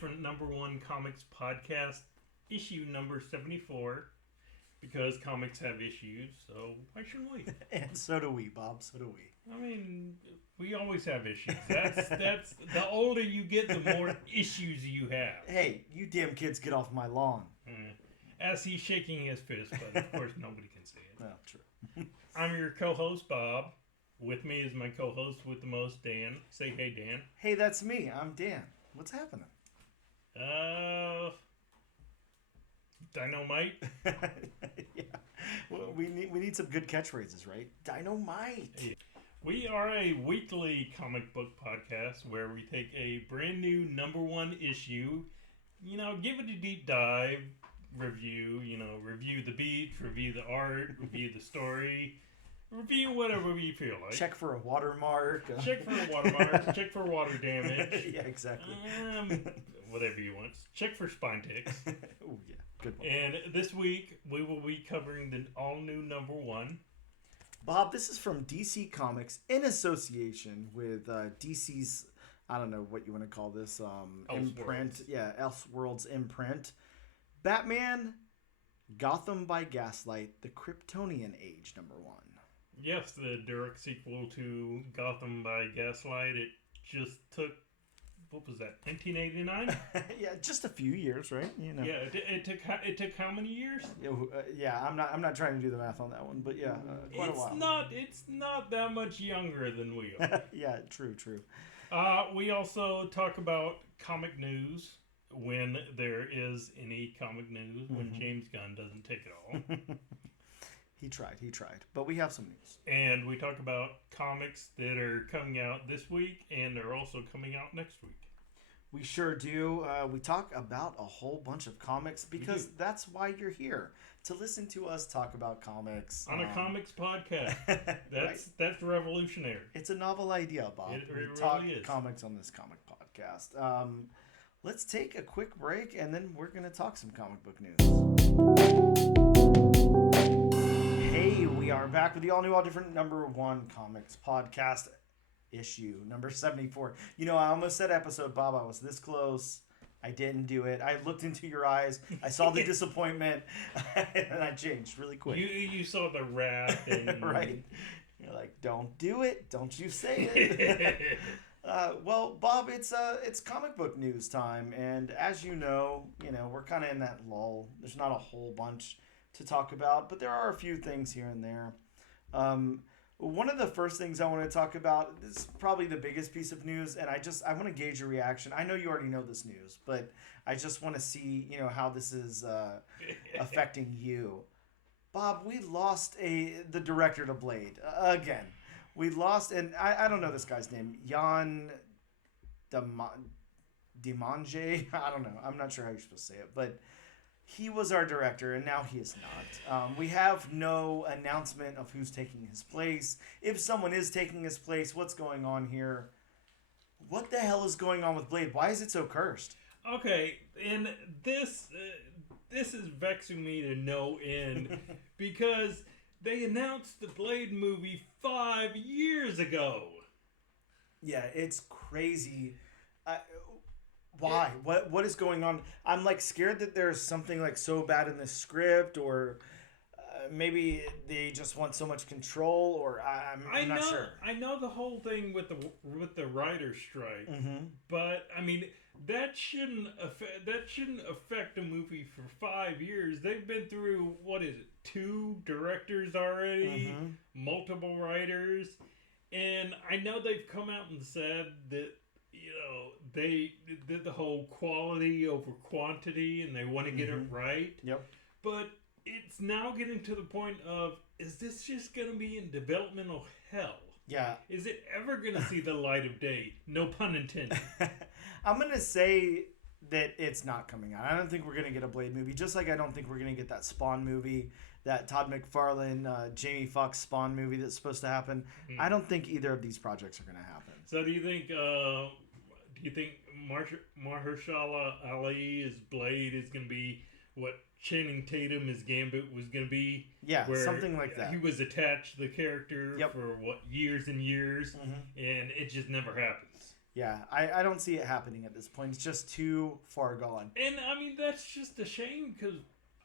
Different Number One Comics Podcast, issue number 74. Because comics have issues, so why shouldn't we? And so do we, Bob. So do we. I mean, we always have issues. That's the older you get, the more issues you have. Hey, you damn kids, get off my lawn. As he's shaking his fist, but of course nobody can see it. No, true. I'm your co-host, Bob. With me is my co-host with the most, Dan. Say hey, Dan. Hey, that's me. I'm Dan. What's happening? Dynamite. Yeah. Well, we need some good catchphrases, right? Dynamite. Yeah. We are a weekly comic book podcast where we take a brand new number one issue, give it a deep dive, review the beats, review the art, review the story, review whatever we feel like. Check for a watermark. Check for a watermark. Check for water damage. Yeah, exactly. Whatever you want. Check for spine ticks. Oh, yeah. Good one. And this week, we will be covering the all-new number one. Bob, this is from DC Comics in association with DC's, I don't know what you want to call this, imprint. Yeah, Elseworlds imprint. Batman Gotham by Gaslight, the Kryptonian Age, number one. Yes, the direct sequel to Gotham by Gaslight. It just took... What was that? 1989? Yeah, just a few years, right? Yeah, it took how many years? Yeah, I'm not trying to do the math on that one, but yeah, quite a while. It's not that much younger than we are. Yeah, true. We also talk about comic news when there is any comic news. When James Gunn doesn't take it all. He tried, but we have some news. And we talk about comics that are coming out this week and are also coming out next week. We sure do. We talk about a whole bunch of comics because that's why you're here, to listen to us talk about comics. On a comics podcast. That's revolutionary. It's a novel idea, Bob. It we really talk is. Comics on this comic podcast. Let's take a quick break and then we're going to talk some comic book news. Hey, we are back with the all-new, all-different number one comics podcast, issue number 74. I almost said episode, Bob. I was this close. I didn't do it. I looked into your eyes. I saw the disappointment, and I changed really quick. You saw the wrath. And... Right. You're like, don't do it. Don't you say it. Well, Bob, it's comic book news time, and as you know, we're kind of in that lull. There's not a whole bunch to talk about, but there are a few things here and there. One of the first things I want to talk about is probably the biggest piece of news, and I want to gauge your reaction. I know you already know this news, but I just want to see how this is affecting you. Bob, we lost the director to Blade again. We lost, and I don't know this guy's name, Yann Demange. I don't know. I'm not sure how you're supposed to say it, but he was our director, and now he is not. We have no announcement of who's taking his place. If someone is taking his place, what's going on here? What the hell is going on with Blade? Why is it so cursed? Okay, and this is vexing me to no end because they announced the Blade movie 5 years ago. Yeah, it's crazy. Why? What is going on? I'm scared that there's something so bad in the script, or maybe they just want so much control, or I'm not sure. I know the whole thing with the writer's strike, but I mean that shouldn't affect a movie for 5 years. They've been through 2 directors already, multiple writers, and I know they've come out and said that. They did the whole quality over quantity, and they want to get it right. Yep. But it's now getting to the point of, is this just going to be in developmental hell? Yeah. Is it ever going to see the light of day? No pun intended. I'm going to say that it's not coming out. I don't think we're going to get a Blade movie, just like I don't think we're going to get that Spawn movie, that Todd McFarlane, Jamie Foxx Spawn movie that's supposed to happen. I don't think either of these projects are going to happen. So do you think Mahershala Ali's Blade is going to be what Channing Tatum as Gambit was going to be? Yeah, something like that. He was attached to the character for years and years, and it just never happens. Yeah, I don't see it happening at this point. It's just too far gone. And I mean, that's just a shame because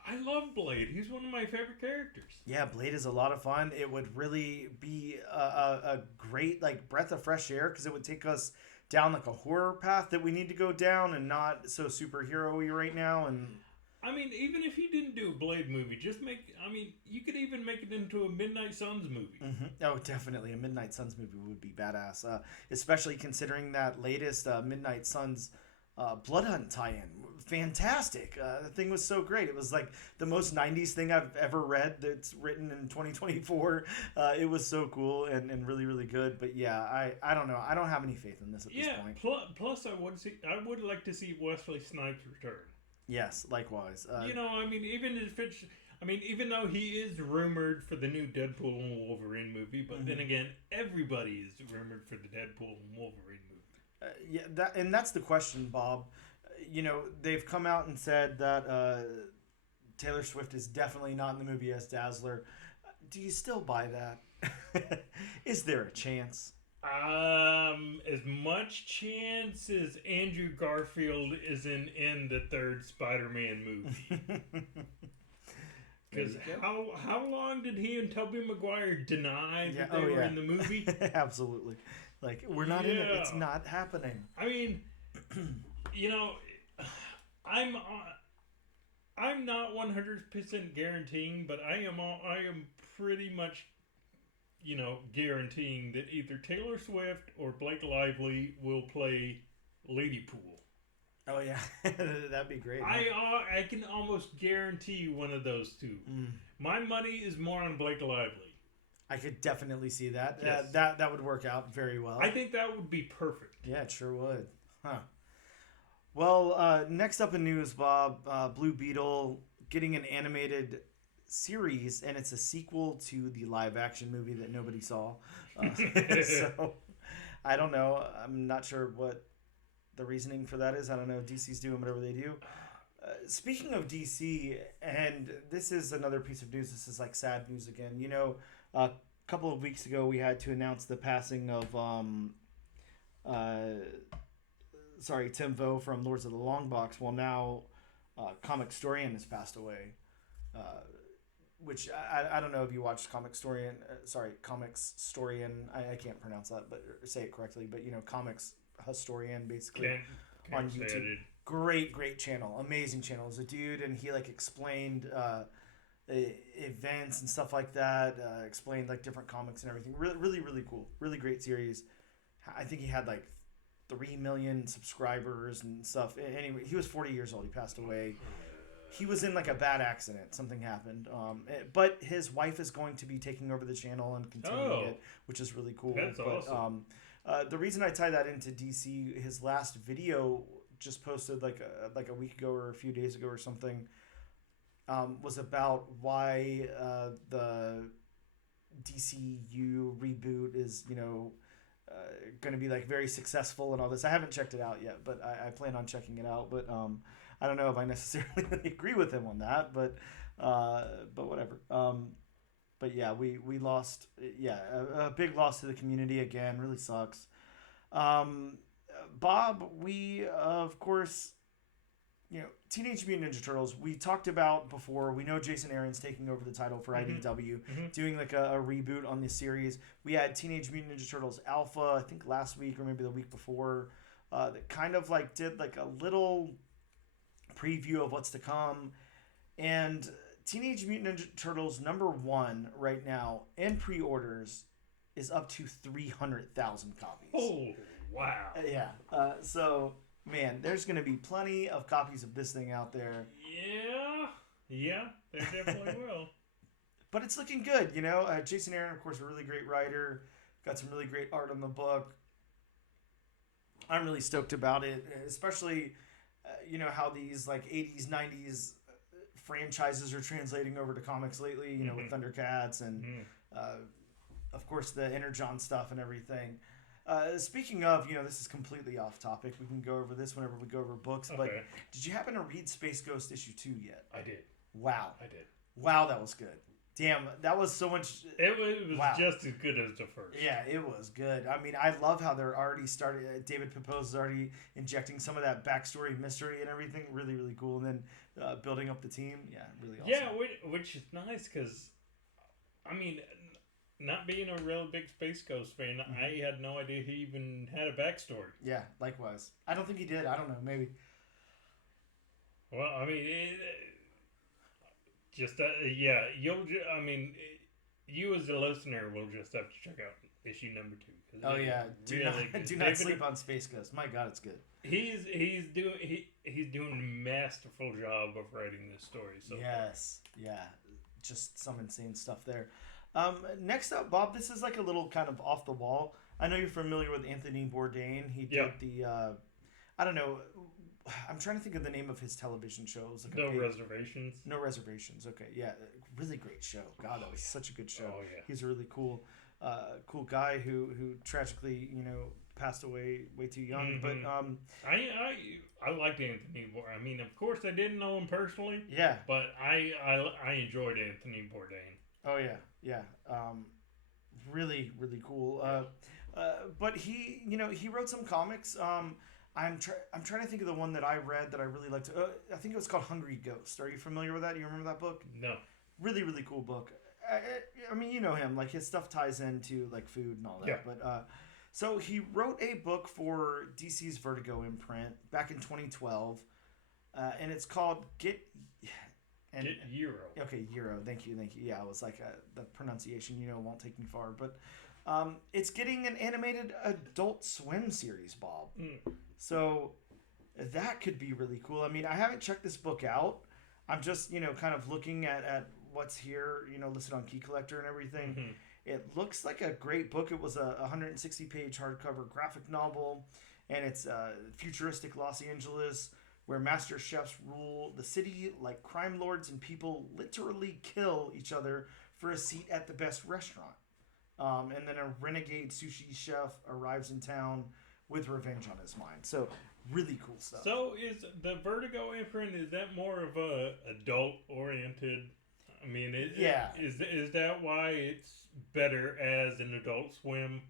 I love Blade. He's one of my favorite characters. Yeah, Blade is a lot of fun. It would really be a great like breath of fresh air because it would take us down like a horror path that we need to go down and not so superhero-y right now. And I mean, even if you didn't do a Blade movie, just make... I mean, you could even make it into a Midnight Suns movie. Mm-hmm. Oh, definitely. A Midnight Suns movie would be badass. Especially considering that latest Midnight Suns Blood Hunt tie-in. Fantastic. The thing was so great. It was like the most 90s thing I've ever read that's written in 2024. It was so cool and really, really good. But yeah, I don't know. I don't have any faith in this at this point. Plus I would like to see Wesley Snipes return. Yes, likewise. I mean, even though he is rumored for the new Deadpool and Wolverine movie, but then again, everybody is rumored for the Deadpool and Wolverine movie. That's the question, Bob. They've come out and said that Taylor Swift is definitely not in the movie as Dazzler. Do you still buy that? Is there a chance? As much chance as Andrew Garfield isn't in the third Spider-Man movie. Because how long did he and Tobey Maguire deny that they were in the movie? Absolutely. Like, we're not in it. It's not happening. I mean, I'm not 100% guaranteeing, but I am pretty much guaranteeing that either Taylor Swift or Blake Lively will play Lady Pool. Oh yeah, that'd be great. I can almost guarantee one of those two. My money is more on Blake Lively. I could definitely see that. Yes. That would work out very well. I think that would be perfect. Yeah, it sure would. Huh. Well, next up in news, Bob, Blue Beetle getting an animated series, and it's a sequel to the live-action movie that nobody saw. So, I don't know. I'm not sure what the reasoning for that is. I don't know. DC's doing whatever they do. Speaking of DC, and this is another piece of news. This is like sad news again. A couple of weeks ago, we had to announce the passing of Tim Vo from Lords of the Long Box. Well, now Comicstorian has passed away. Which I don't know if you watched Comicstorian. Comicstorian. I can't pronounce that, but or say it correctly. But Comics Historian, basically on YouTube. Great channel, amazing channel. As a dude, and he like explained events and stuff like that. Explained like different comics and everything. Really cool. Really great series. I think he had like 3 million subscribers and stuff. Anyway, he was 40 years old. He passed away. He was in like a bad accident. Something happened. But his wife is going to be taking over the channel and continuing it, which is really cool. That's awesome. The reason I tie that into DC, his last video just posted like a week ago or a few days ago or something, was about why the DCU reboot is going to be like very successful and all this. I haven't checked it out yet, but I plan on checking it out. But I don't know if I necessarily agree with him on that, but whatever. But yeah, we lost. Yeah, a big loss to the community again. Really sucks. Bob, we of course, Teenage Mutant Ninja Turtles. We talked about before. We know Jason Aaron's taking over the title for IDW, doing like a reboot on this series. We had Teenage Mutant Ninja Turtles Alpha, I think last week or maybe the week before, that kind of like did like a little preview of what's to come. And Teenage Mutant Ninja Turtles #1 right now in pre-orders is up to 300,000 copies. Oh, wow. Yeah. So, man, there's going to be plenty of copies of this thing out there. Yeah, there definitely will. But it's looking good, Jason Aaron, of course, a really great writer. Got some really great art on the book. I'm really stoked about it, especially, how these like 80s, 90s franchises are translating over to comics lately, with Thundercats and, of course, the Energon stuff and everything. Speaking of, this is completely off topic. We can go over this whenever we go over books. Okay. But did you happen to read Space Ghost issue 2 yet? I did. Wow. I did. Wow, that was good. Damn, that was so much. It was just as good as the first. Yeah, it was good. I mean, I love how they're already started. David Pepose is already injecting some of that backstory mystery and everything. Really, really cool. And then building up the team. Yeah, really awesome. Yeah, which is nice because, I mean, not being a real big Space Ghost fan, I had no idea he even had a backstory. Yeah, likewise. I don't think he did. I don't know. Maybe. Well, I mean, you as a listener will just have to check out issue number 2. Oh yeah, do not sleep on Space Ghost. My God, it's good. He's doing a masterful job of writing this story. So yes, yeah, just some insane stuff there. Next up, Bob, this is like a little kind of off the wall. I know you're familiar with Anthony Bourdain. He did the I don't know. I'm trying to think of the name of his television show. It was like Reservations. No Reservations. Okay, yeah, really great show. God, that was such a good show. Oh yeah, he's a really cool guy who tragically passed away way too young. Mm-hmm. But I liked Anthony Bourdain. I mean, of course, I didn't know him personally. Yeah, but I enjoyed Anthony Bourdain. Oh yeah. Really, really cool. But he wrote some comics. I'm trying to think of the one that I read that I really liked. I think it was called Hungry Ghost. Are you familiar with that? You remember that book? No. Really, really cool book. I mean, you know him. Like, his stuff ties into, like, food and all that. Yeah. But, so he wrote a book for DC's Vertigo imprint back in 2012. And it's called Get Jiro. Okay, Jiro. Thank you. Yeah, it was like the pronunciation, won't take me far. But it's getting an animated Adult Swim series, Bob. So that could be really cool. I mean, I haven't checked this book out. I'm just, kind of looking at what's here, listed on Key Collector and everything. Mm-hmm. It looks like a great book. It was a 160-page hardcover graphic novel, and it's futuristic Los Angeles, where master chefs rule the city like crime lords, and people literally kill each other for a seat at the best restaurant. And then a renegade sushi chef arrives in town with revenge on his mind. So, really cool stuff. So, is the Vertigo imprint, is that more of a adult-oriented? I mean, is that why it's better as an Adult Swim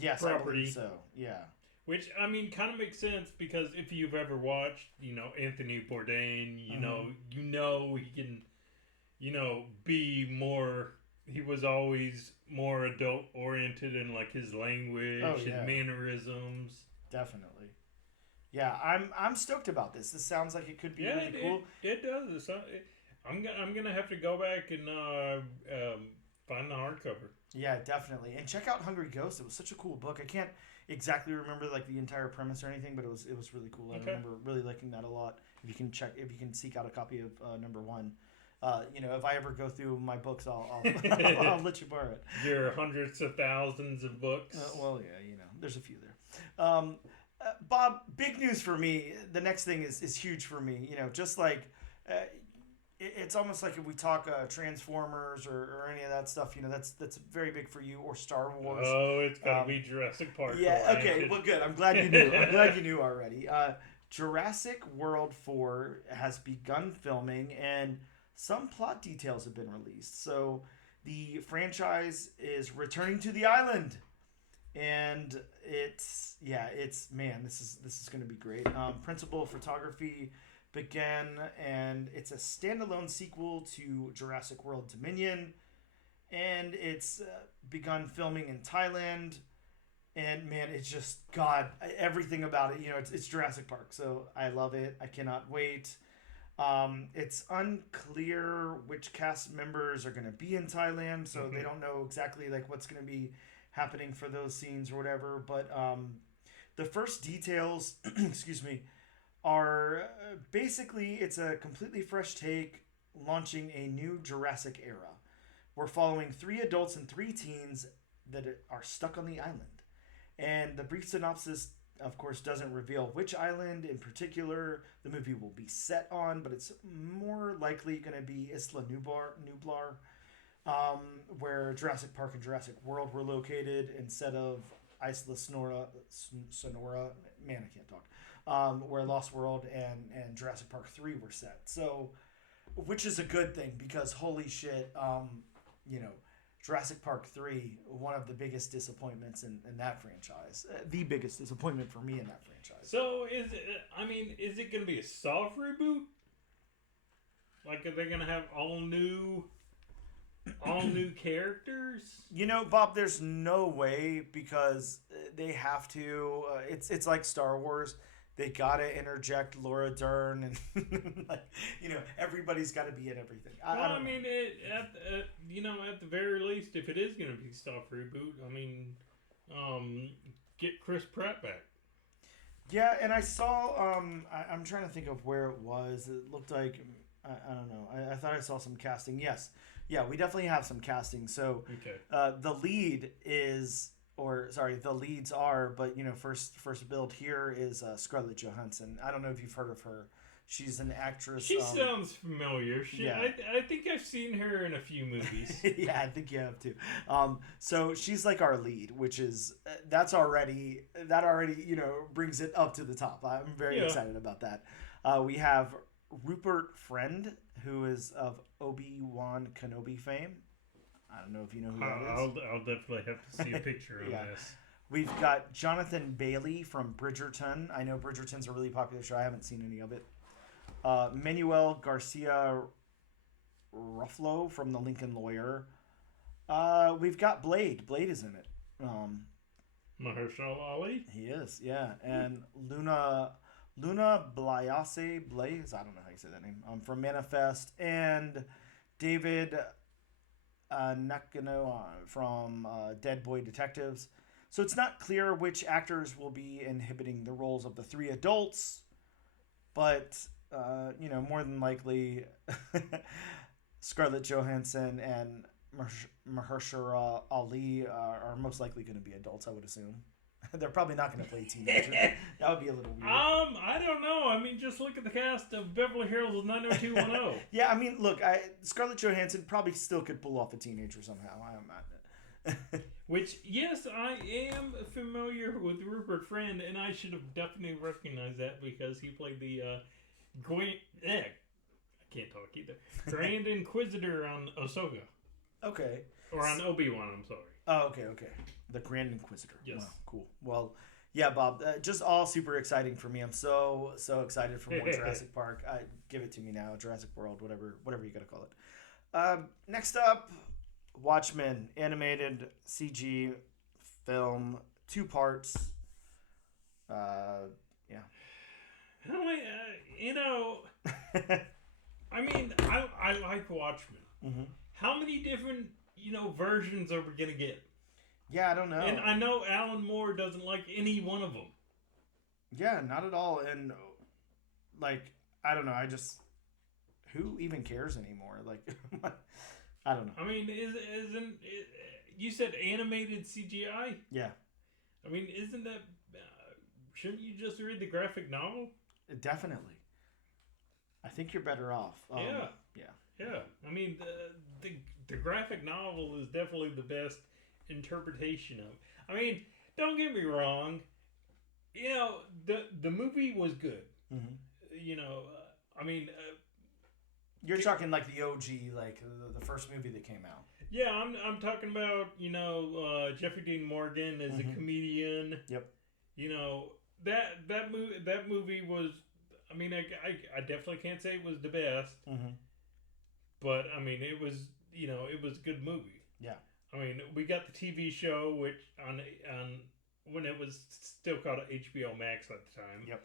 property? I believe so, yeah. Which, I mean, kind of makes sense because if you've ever watched, Anthony Bourdain, you know he can, be more. He was always more adult oriented in like his language and mannerisms. Definitely. Yeah, I'm stoked about this. This sounds like it could be really cool. It does. I'm gonna have to go back and find the hardcover. Yeah, definitely. And check out Hungry Ghost. It was such a cool book. I can't exactly remember like the entire premise or anything, but it was really cool. I remember really liking that a lot. If you can seek out a copy of number 1. If I ever go through my books, I'll let you borrow it. Your hundreds of thousands of books. Well, yeah, there's a few there. Bob, big news for me. The next thing is huge for me. Just like it's almost like if we talk Transformers or any of that stuff, that's very big for you, or Star Wars. Oh, it's gotta be Jurassic Park. Yeah. Okay. Well, good. I'm glad you knew. I'm glad you knew already. Jurassic World 4 has begun filming, and some plot details have been released. So the franchise is returning to the island, and this is going to be great. Principal photography began, and it's a standalone sequel to Jurassic World Dominion, and it's begun filming in Thailand. And man, it's just everything about it. It's Jurassic Park, so I love it. I cannot wait. It's unclear which cast members are going to be in Thailand, so they don't know exactly like what's going to be happening for those scenes or whatever. But the first details, excuse me, are basically it's a completely fresh take, launching a new Jurassic era. We're following 3 adults and 3 teens that are stuck on the island. And the brief synopsis, of course, doesn't reveal which island in particular the movie will be set on, but it's more likely going to be Isla Nublar, where Jurassic Park and Jurassic World were located, instead of Isla Sonora, man, I can't talk, where Lost World and Jurassic Park 3 were set. So which is a good thing because holy shit, you know, Jurassic Park 3, one of the biggest disappointments in that franchise. The biggest disappointment for me in that franchise. So is it going to be a soft reboot? Like, are they going to have all new characters? You know, Bob, there's no way because they have to. It's like Star Wars. They gotta interject Laura Dern and like, you know, everybody's got to be in everything. I mean, at the very least, if it is going to be a soft reboot, I mean, get Chris Pratt back. Yeah, and I saw. I'm trying to think of where it was. It looked like I don't know. I thought I saw some casting. Yes, yeah, we definitely have some casting. So the lead is. Or sorry, the leads are, but you know, first build here is Scarlett Johansson. I don't know if you've heard of her. She's an actress. She sounds familiar. I think I've seen her in a few movies. Yeah, I think you have too. So she's like our lead, which is that already you know brings it up to the top. I'm very excited about that. We have Rupert Friend, who is of Obi-Wan Kenobi fame. I don't know if you know who that is. I'll definitely have to see a picture of this. We've got Jonathan Bailey from Bridgerton. I know Bridgerton's a really popular show. I haven't seen any of it. Manuel Garcia Ruffalo from The Lincoln Lawyer. We've got Blade. Blade is in it. Mahershala Ali? He is, yeah. And Luna Blaise. Blaise? I don't know how you say that name. From Manifest. And David... Nakano from Dead Boy Detectives. So it's not clear which actors will be inhibiting the roles of the three adults, but you know, more than likely Scarlett Johansson and Mahershala Ali are most likely going to be adults, I would assume. They're probably not going to play teenagers. That would be a little weird. I don't know. I mean, just look at the cast of Beverly Hills 90210. Yeah, I mean, look, Scarlett Johansson probably still could pull off a teenager somehow. I'm not. Which, yes, I am familiar with Rupert Friend, and I should have definitely recognized that because he played the I can't talk either. Grand Inquisitor on Ahsoka. Okay. Or on Obi-Wan, I'm sorry. Oh, okay. The Grand Inquisitor. Yes. Wow, cool. Well, yeah, Bob, just all super exciting for me. I'm so excited for more Jurassic Park. Give it to me now. Jurassic World, whatever you got to call it. Next up, Watchmen, animated CG film, 2 parts. Yeah. You know, I mean, I like Watchmen. Mm-hmm. How many different, versions are we going to get? Yeah, I don't know. And I know Alan Moore doesn't like any one of them. Yeah, not at all. And, I don't know. Who even cares anymore? I don't know. I mean, isn't you said animated CGI? Yeah. I mean, isn't that... shouldn't you just read the graphic novel? Definitely. I think you're better off. Yeah. I mean, the graphic novel is definitely the best interpretation of... I mean, don't get me wrong. The movie was good. Mm-hmm. I mean... You're talking like the OG, like the first movie that came out. Yeah, I'm talking about, Jeffrey Dean Morgan as a comedian. Yep. That movie was... I mean, I definitely can't say it was the best. Mm-hmm. But, I mean, it was, it was a good movie. Yeah. I mean, we got the TV show, which on when it was still called HBO Max at the time. Yep.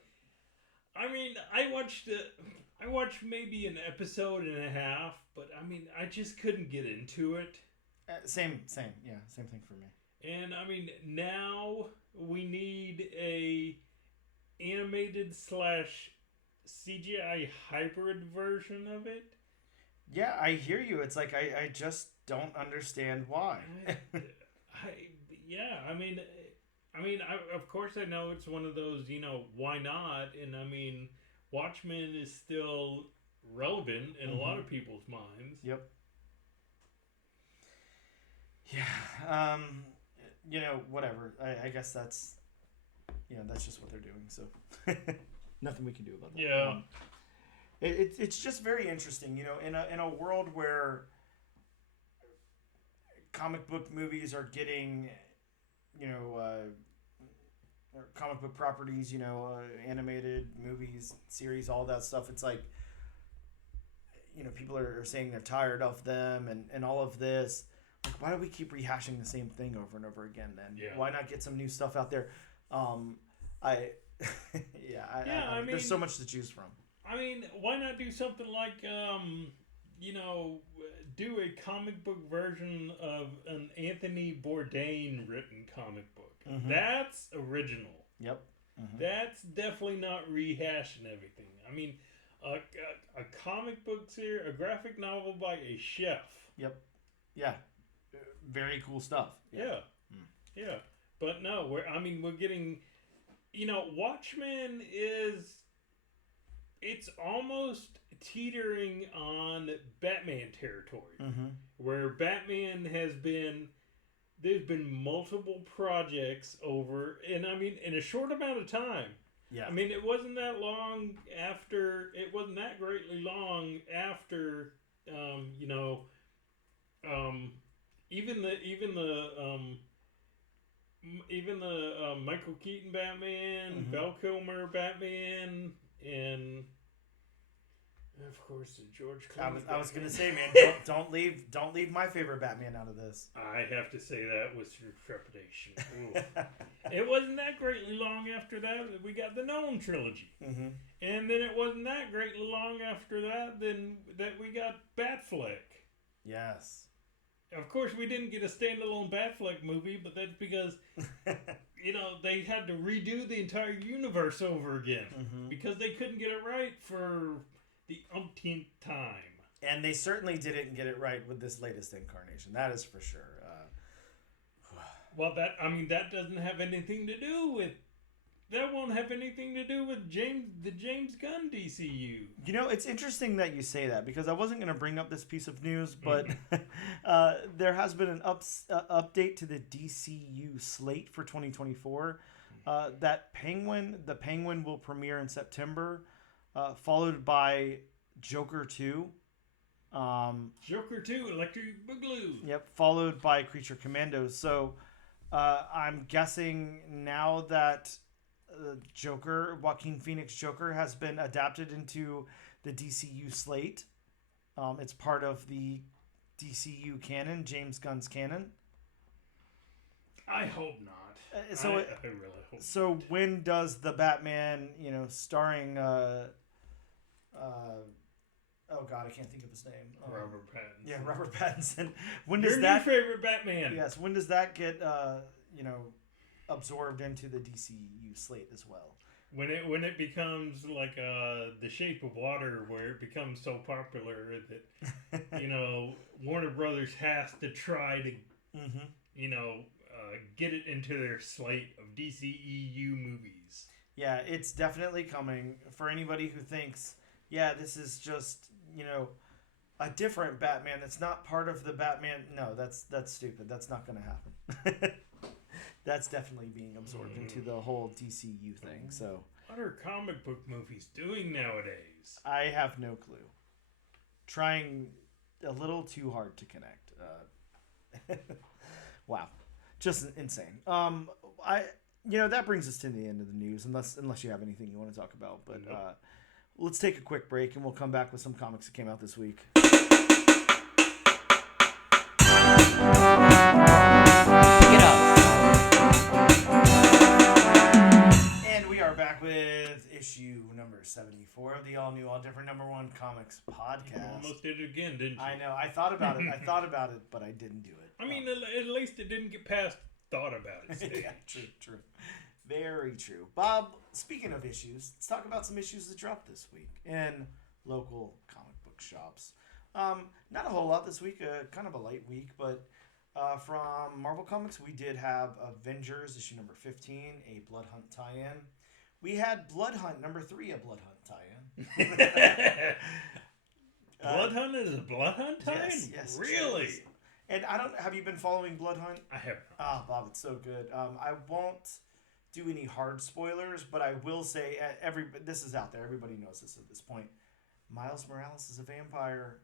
I mean, I watched maybe an episode and a half, but I mean, I just couldn't get into it. Same. Yeah, same thing for me. And I mean, now we need a animated / CGI hybrid version of it. Yeah, I hear you. It's like I just don't understand why. I mean, of course I know it's one of those, why not? And I mean, Watchmen is still relevant in a lot of people's minds. Yep. Yeah. Whatever. I guess that's just what they're doing. So nothing we can do about that. Yeah. It's just very interesting, in a world where comic book movies are getting, comic book properties, animated movies, series, all that stuff. It's like, people are saying they're tired of them and all of this. Like, why do we keep rehashing the same thing over and over again then? Yeah. Why not get some new stuff out there? I mean, there's so much to choose from. I mean, why not do something like, do a comic book version of an Anthony Bourdain written comic book? Mm-hmm. That's original. Yep. Mm-hmm. That's definitely not rehashing everything. I mean, a comic book series, a graphic novel by a chef. Yep. Yeah. Very cool stuff. Yeah. Yeah. But no, we're getting, Watchmen it's almost teetering on Batman territory. Mm-hmm. Where Batman there's been multiple projects over, and I mean, in a short amount of time. Yeah. I mean, it wasn't that greatly long after, even the Michael Keaton Batman, mm-hmm. Val Kilmer Batman, and of course the George Clooney. I was gonna say, man, don't leave my favorite Batman out of this. I have to say that was through trepidation. It wasn't that greatly long after that we got the Nolan trilogy, mm-hmm. and then it wasn't that greatly long after that that we got Batfleck. Yes. Of course, we didn't get a standalone Batfleck movie, but that's because, they had to redo the entire universe over again mm-hmm. because they couldn't get it right for the umpteenth time. And they certainly didn't get it right with this latest incarnation. That is for sure. Well, that doesn't have anything to do with. That won't have anything to do with the James Gunn DCU. It's interesting that you say that because I wasn't going to bring up this piece of news, but there has been an update to the DCU slate for 2024. The Penguin will premiere in September, followed by Joker 2. Joker 2, Electric Boogaloo. Yep, followed by Creature Commandos. So I'm guessing now that Joaquin Phoenix Joker has been adapted into the DCU slate. It's part of the DCU canon, James Gunn's canon. I hope not. I really hope so not. When does the Batman, starring oh God, I can't think of his name. Robert Pattinson. Yeah, Robert Pattinson. When Your does new favorite Batman. Yes, when does that get absorbed into the DCU slate as well? When it becomes like The Shape of Water, where it becomes so popular that Warner Brothers has to try to mm-hmm. Get it into their slate of DCEU movies. Yeah, it's definitely coming. For anybody who thinks, this is just a different Batman that's not part of the Batman. No, that's stupid. That's not going to happen. That's definitely being absorbed into the whole DCU thing. So, what are comic book movies doing nowadays? I have no clue. Trying a little too hard to connect. Wow, just insane. That brings us to the end of the news. Unless you have anything you want to talk about, but nope. Let's take a quick break and we'll come back with some comics that came out this week. Back with issue number 74 of the all-new, all-different #1 Comics podcast. You almost did it again, didn't you? I know. I thought about it, but I didn't do it. I mean, at least it didn't get past thought about it stage. Yeah, true. Very true. Bob, speaking of issues, let's talk about some issues that dropped this week in local comic book shops. Not a whole lot this week, kind of a light week, but from Marvel Comics, we did have Avengers issue number 15, a Blood Hunt tie-in. We had Blood Hunt number 3, a Blood Hunt tie-in. Blood Hunt is a Blood Hunt tie-in? Yes. Really? And have you been following Blood Hunt? I have. Bob, it's so good. I won't do any hard spoilers, but I will say this is out there. Everybody knows this at this point. Miles Morales is a vampire.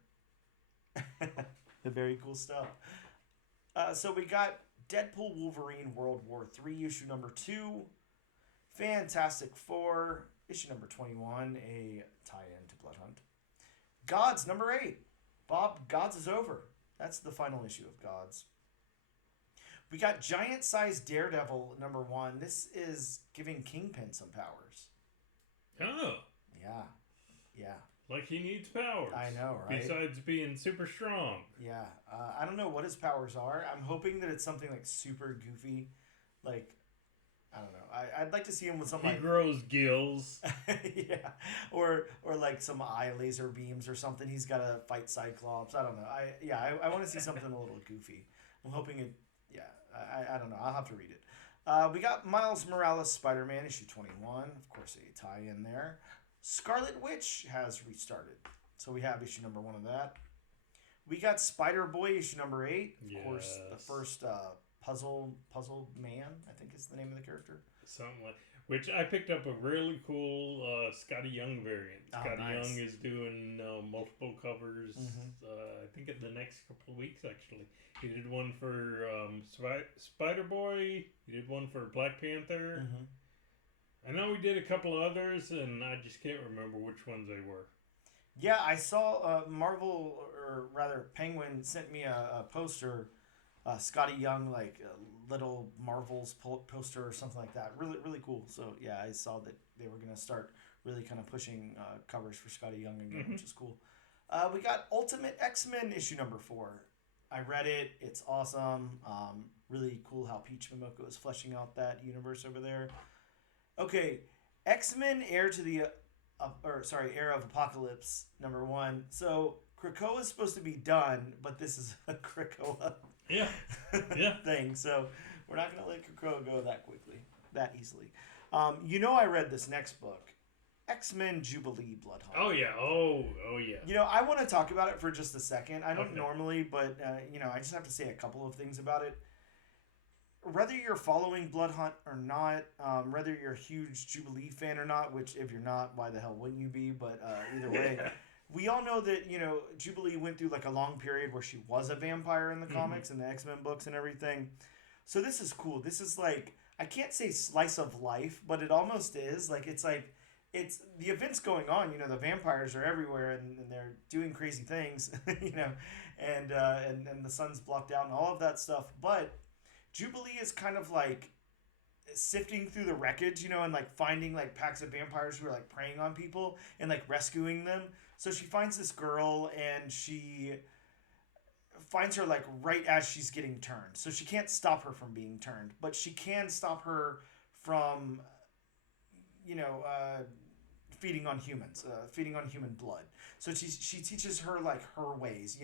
Very cool stuff. So we got Deadpool Wolverine World War III, issue number 2. Fantastic Four, issue number 21, a tie-in to Blood Hunt. Gods, number 8. Bob, Gods is over. That's the final issue of Gods. We got Giant-Sized Daredevil, number 1. This is giving Kingpin some powers. Oh. Yeah. Like he needs powers. I know, right? Besides being super strong. Yeah. I don't know what his powers are. I'm hoping that it's something like super goofy. Like, I don't know. I'd like to see him with some He grows gills. yeah. Or like some eye laser beams or something. He's got to fight Cyclops. I don't know. I want to see something a little goofy. I'm hoping it. Yeah. I don't know. I'll have to read it. We got Miles Morales Spider-Man issue 21. Of course, a tie-in there. Scarlet Witch has restarted. So we have issue number 1 of that. We got Spider-Boy issue number 8. Of course, the first Puzzle Man, I think is the name of the character. Something like, which I picked up a really cool Scotty Young variant. Scotty Young is doing multiple covers. I think in the next couple of weeks, actually. He did one for Spider-Boy. He did one for Black Panther. I know we did a couple of others, and I just can't remember which ones they were. Yeah, I saw Marvel, or rather Penguin, sent me a poster, Scotty Young, like little Marvel's poster or something like that. Really, really cool. So, yeah, I saw that they were going to start really kind of pushing covers for Scotty Young again, which is cool. We got Ultimate X-Men issue number 4. I read it. It's awesome. Really cool how Peach Momoko is fleshing out that universe over there. Okay, X-Men Heir of Apocalypse, number 1. So, Krakoa is supposed to be done, but this is a Krakoa thing. So, we're not going to let Krakoa go that easily. I read this next book, X-Men Jubilee Blood Hunt. Oh, yeah. Oh, yeah. I want to talk about it for just a second. I don't normally, but, I just have to say a couple of things about it. Whether you're following Blood Hunt or not, whether you're a huge Jubilee fan or not, which if you're not, why the hell wouldn't you be? But either way, we all know that, Jubilee went through like a long period where she was a vampire in the comics and the X-Men books and everything. So this is cool. This is like, I can't say slice of life, but it almost is. Like, it's the events going on, the vampires are everywhere and they're doing crazy things, and the sun's blocked out and all of that stuff. But Jubilee is kind of like sifting through the wreckage, and like finding like packs of vampires who are like preying on people and like rescuing them. So she finds this girl and she finds her like right as she's getting turned. So she can't stop her from being turned, but she can stop her from, feeding on humans, feeding on human blood. So she teaches her like her ways,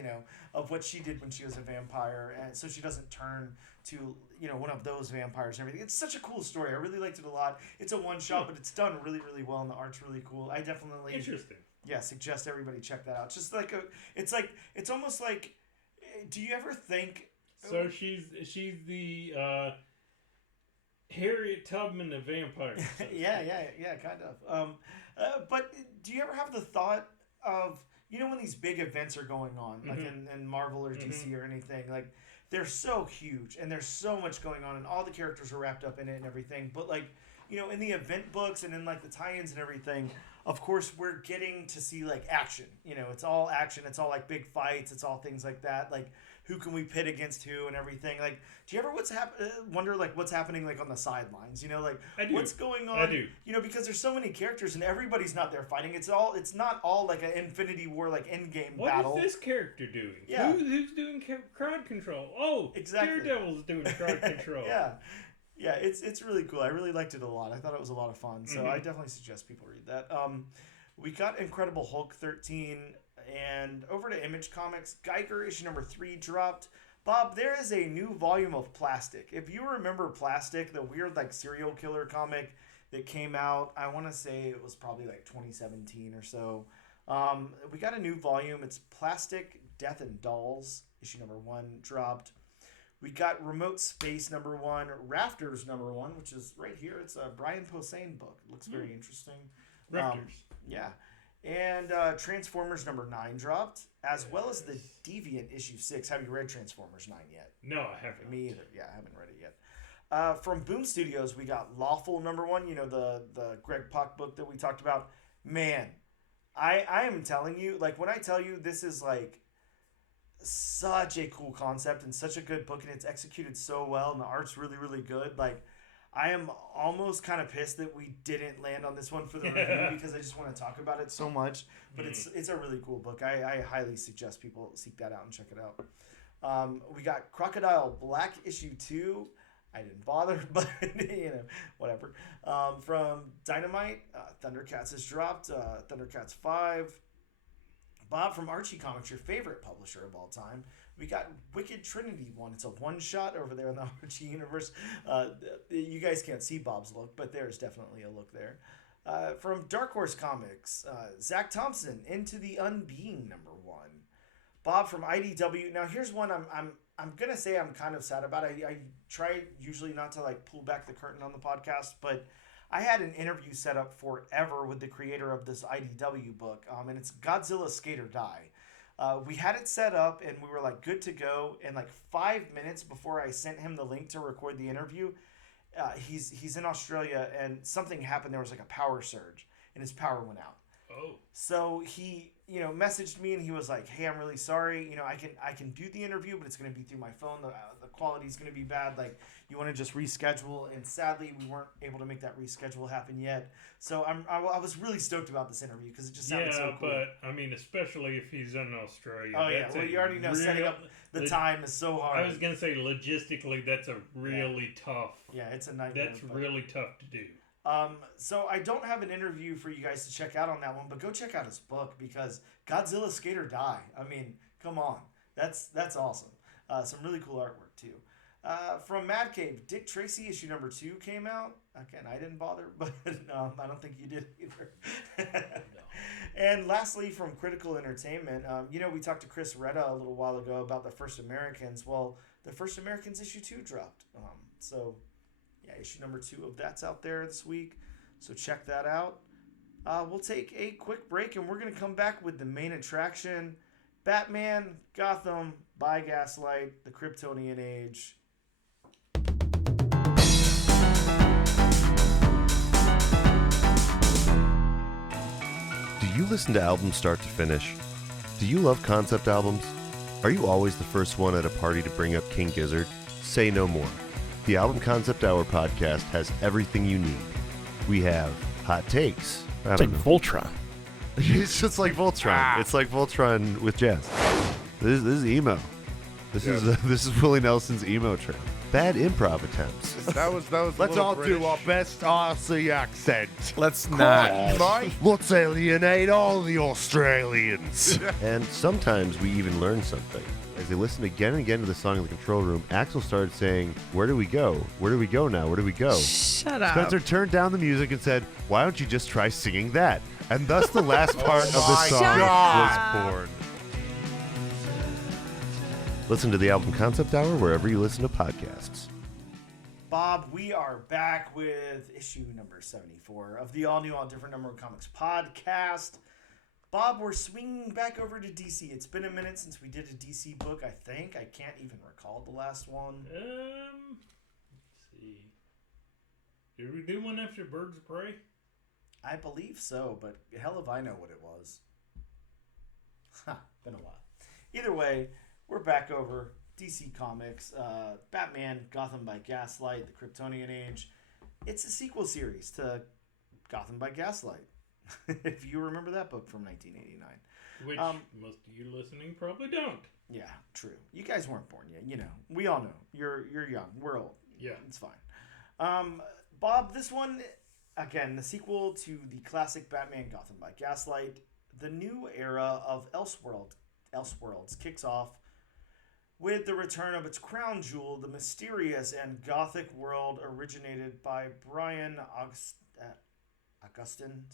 of what she did when she was a vampire, and so she doesn't turn to one of those vampires and everything. It's such a cool story. I really liked it a lot. It's a one shot, but it's done really, really well, and the art's really cool. I definitely suggest everybody check that out. It's just like it's almost like. Do you ever think? So she's the Harriet Tubman of vampires. yeah, kind of. But do you ever have the thought of, when these big events are going on, like in Marvel or DC or anything, like they're so huge and there's so much going on and all the characters are wrapped up in it and everything. But like, in the event books and in like the tie-ins and everything, of course we're getting to see like action. It's all action. It's all like big fights. It's all things like that. Like, who can we pit against who and everything? Like, do you ever wonder like what's happening like on the sidelines? Like what's going on? I do. Because there's so many characters and everybody's not there fighting. It's not all like an Infinity War like Endgame battle. What is this character doing? Yeah. Who's doing crowd control? Oh, exactly. Daredevil's doing crowd control. Yeah, it's really cool. I really liked it a lot. I thought it was a lot of fun. So I definitely suggest people read that. We got Incredible Hulk 13. And over to Image Comics, Geiger issue number 3 dropped. Bob, there is a new volume of Plastic. If you remember Plastic, the weird like serial killer comic that came out, I want to say it was probably like 2017 or so. We got a new volume. It's Plastic, Death and Dolls. Issue number 1 dropped. We got Remote Space number 1, Rafters number 1, which is right here. It's a Brian Posehn book. It looks very interesting. Rafters. Yeah. And Transformers number 9 dropped, as well as the Deviant issue 6. Have you read Transformers 9 yet? No, I haven't. Me either. Yeah, I haven't read it yet. From Boom Studios, we got Lawful number 1. You know, the Greg Pak book that we talked about. Man, I am telling you, like, when I tell you this is, like, such a cool concept and such a good book, and it's executed so well, and the art's really, really good. Like, I am almost kind of pissed that we didn't land on this one for the review because I just want to talk about it so much. But it's a really cool book. I highly suggest people seek that out and check it out. We got Crocodile Black issue 2. I didn't bother, but you know, whatever. From Dynamite, Thundercats has dropped. Thundercats 5. Bob from Archie Comics, your favorite publisher of all time. We got Wicked Trinity 1. It's a one-shot over there in the Archie universe. You guys can't see Bob's look, but there's definitely a look there. From Dark Horse Comics, Zach Thompson, Into the Unbeing number 1. Bob from IDW. Now here's one I'm gonna say I'm kind of sad about. I try usually not to like pull back the curtain on the podcast, but I had an interview set up forever with the creator of this IDW book, and it's Godzilla Skate or Die. We had it set up and we were like good to go, and like 5 minutes before I sent him the link to record the interview, he's in Australia and something happened. There was like a power surge and his power went out. Oh. So he, you know, messaged me and he was like, "Hey, I'm really sorry. You know, I can do the interview, but it's going to be through my phone. The quality's going to be bad. Like, you want to just reschedule?" And sadly, we weren't able to make that reschedule happen yet. So I was really stoked about this interview because it just sounded so cool. Yeah, but I mean, especially if he's in Australia. Oh yeah, well you already know setting up the time is so hard. I was gonna say logistically, that's a really tough. Yeah, it's a nightmare. That's really tough to do. So I don't have an interview for you guys to check out on that one, but go check out his book because Godzilla Skate or Die. I mean, come on, that's awesome. Some really cool artwork too. From Mad Cave, Dick Tracy issue number 2 came out. Again, I didn't bother, but I don't think you did either. No. And lastly, from Critical Entertainment, you know, we talked to Chris Retta a little while ago about the First Americans. Well, the First Americans issue 2 dropped. So yeah, issue number 2 of that's out there this week. So check that out. We'll take a quick break and we're going to come back with the main attraction, Batman Gotham by Gaslight, the Kryptonian Age. Do you listen to albums start to finish? Do you love concept albums? Are you always the first one at a party to bring up King Gizzard? Say no more. The Album Concept Hour podcast has everything you need. We have hot takes. It's like Voltron. It's just like Voltron. It's like Voltron with jazz. This is emo. This is Willie Nelson's emo trip. Bad improv attempts. That was. Let's all do our best Aussie accent. Let's not. Let's alienate all the Australians. And sometimes we even learn something. As they listened again and again to the song in the control room, Axel started saying, "Where do we go? Where do we go now? Where do we go?" Shut up. Spencer turned down the music and said, "Why don't you just try singing that?" And thus the last part of the song was born. Listen to the Album Concept Hour wherever you listen to podcasts. Bob, we are back with issue number 74 of the all-new, all-different Number One Comics podcast. Bob, we're swinging back over to DC. It's been a minute since we did a DC book, I think. I can't even recall the last one. Let's see. Did we do one after Birds of Prey? I believe so, but hell if I know what it was. Been a while. Either way, we're back over DC Comics, Batman Gotham by Gaslight, the Kryptonian Age. It's a sequel series to Gotham by Gaslight. If you remember that book from 1989. Which most of you listening probably don't. Yeah, true. You guys weren't born yet. You know, we all know. You're young. We're old. Yeah. It's fine. Bob, this one, again, the sequel to the classic Batman Gotham by Gaslight. The new era of Elseworlds kicks off with the return of its crown jewel, the mysterious and gothic world originated by Brian Augustin,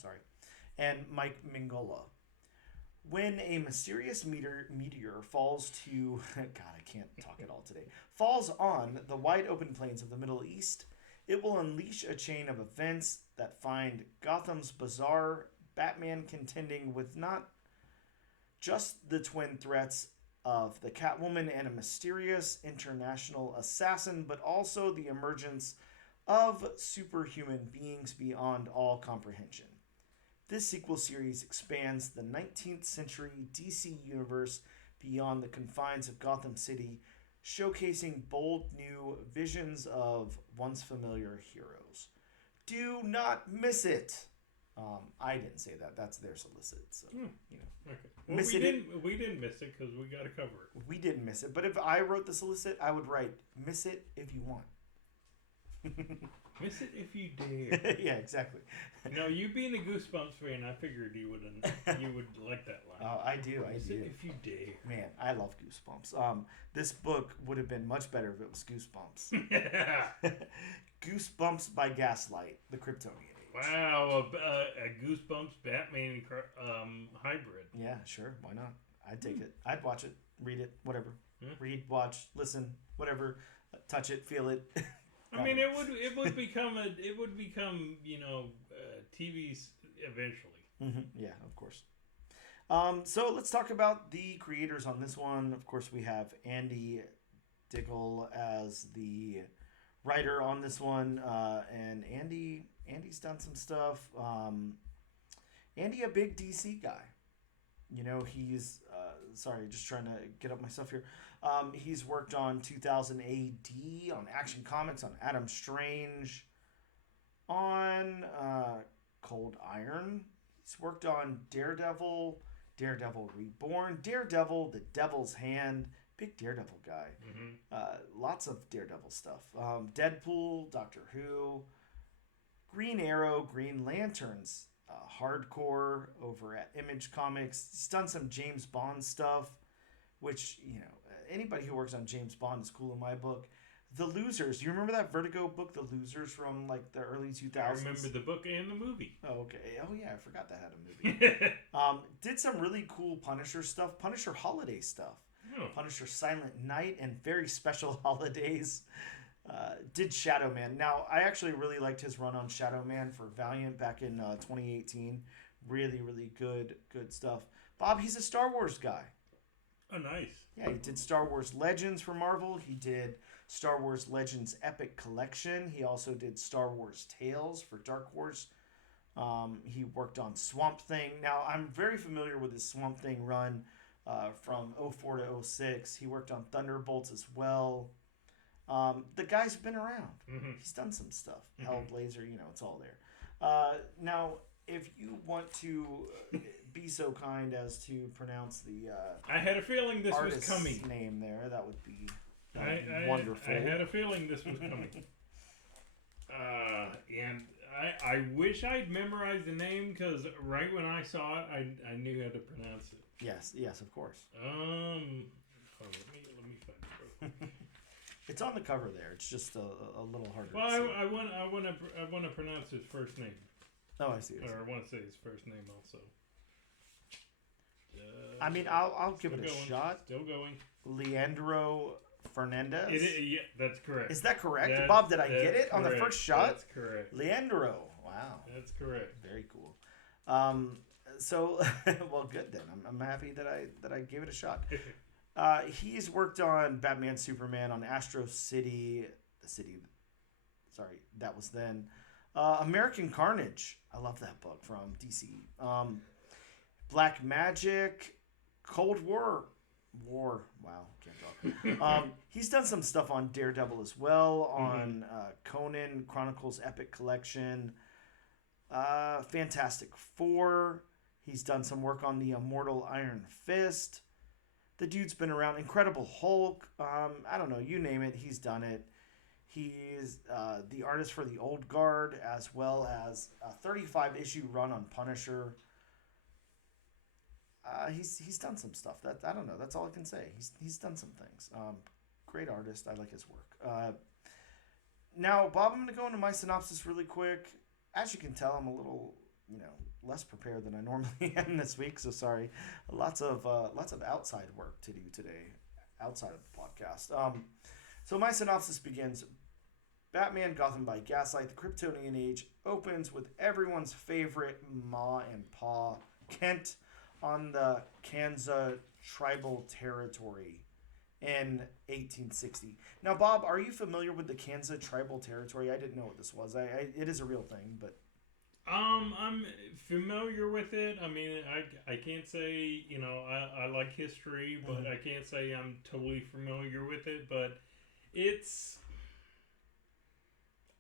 and Mike Mignola. When a mysterious meteor falls to, God, I can't talk at all today, falls on the wide open plains of the Middle East, it will unleash a chain of events that find Gotham's bizarre Batman contending with not just the twin threats of the Catwoman and a mysterious international assassin, but also the emergence of superhuman beings beyond all comprehension. This sequel series expands the 19th century DC universe beyond the confines of Gotham City, showcasing bold new visions of once familiar heroes. Do not miss it. I didn't say that. That's their solicit. So, you know. Okay. Well, we didn't miss it because we got to cover it. We didn't miss it. But if I wrote the solicit, I would write, miss it if you want. Miss it if you dare. Yeah, exactly. No, you being a Goosebumps fan, I figured you would like that line. Oh, I do. Miss it if you dare. Man, I love Goosebumps. This book would have been much better if it was Goosebumps. Goosebumps by Gaslight, the Kryptonian Age. Wow, a Goosebumps Batman hybrid. Yeah, sure. Why not? I'd take it. I'd watch it, read it, whatever. Yeah. Read, watch, listen, whatever. Touch it, feel it. I mean, it would become TVs eventually. Mm-hmm. Yeah, of course. So let's talk about the creators on this one. Of course, we have Andy Diggle as the writer on this one, and Andy's done some stuff. Andy, a big DC guy. You know, he's sorry, just trying to get up myself here. He's worked on 2000 AD, on Action Comics, on Adam Strange, on Cold Iron. He's worked on Daredevil, Daredevil Reborn, Daredevil, The Devil's Hand. Big Daredevil guy. Mm-hmm. Lots of Daredevil stuff. Deadpool, Doctor Who, Green Arrow, Green Lanterns, Hardcore over at Image Comics. He's done some James Bond stuff, which, you know, anybody who works on James Bond is cool in my book. The Losers. You remember that Vertigo book, The Losers, from like the early 2000s? I remember the book and the movie. Oh, okay. Oh, yeah. I forgot that had a movie. Did some really cool Punisher stuff. Punisher holiday stuff. Oh. Punisher Silent Night and very special holidays. Did Shadow Man. Now, I actually really liked his run on Shadow Man for Valiant back in 2018. Really, really good stuff. Bob, he's a Star Wars guy. Oh, nice. Yeah, he did Star Wars Legends for Marvel. He did Star Wars Legends Epic Collection. He also did Star Wars Tales for Dark Horse. He worked on Swamp Thing. Now, I'm very familiar with his Swamp Thing run from 04 to 06. He worked on Thunderbolts as well. The guy's been around. Mm-hmm. He's done some stuff. Mm-hmm. Hellblazer, you know, it's all there. Now, if you want to be so kind as to pronounce the I had a feeling this was coming. Name there, that would be wonderful. I had a feeling this was coming. And I wish I'd memorized the name, because right when I saw it, I knew how to pronounce it. Yes, of course. Let me find it. It's on the cover there. It's just a little harder. Well, to see. I want to pronounce his first name. Oh, I see. Or I want to say his first name also. I mean, I'll give it a shot. Still going. Leandro Fernandez. Yeah, that's correct. Is that correct, Bob? Did I get it on the first shot? That's correct. Leandro. Wow. That's correct. Very cool. So, well, good then. I'm happy that I gave it a shot. He's worked on Batman, Superman, on Astro City, that was then. American Carnage. I love that book from DC. Black Magic, Cold War. Wow, can't talk. He's done some stuff on Daredevil as well, on Conan Chronicles Epic Collection, Fantastic Four. He's done some work on the Immortal Iron Fist. The dude's been around. Incredible Hulk. I don't know. You name it. He's done it. He's the artist for the Old Guard, as well as a 35-issue run on Punisher. He's done some stuff. I don't know. That's all I can say. He's done some things. Great artist. I like his work. Now, Bob, I'm going to go into my synopsis really quick. As you can tell, I'm a little, less prepared than I normally am this week. So sorry. Lots of outside work to do today, outside of the podcast. So my synopsis begins. Batman Gotham by Gaslight, the Kryptonian Age, opens with everyone's favorite Ma and Pa Kent on the Kansa tribal territory in 1860. Now, Bob, are you familiar with the Kansa tribal territory? I didn't know what this was. It is a real thing, but... I'm familiar with it. I mean, I can't say, I like history, but I can't say I'm totally familiar with it, but it's...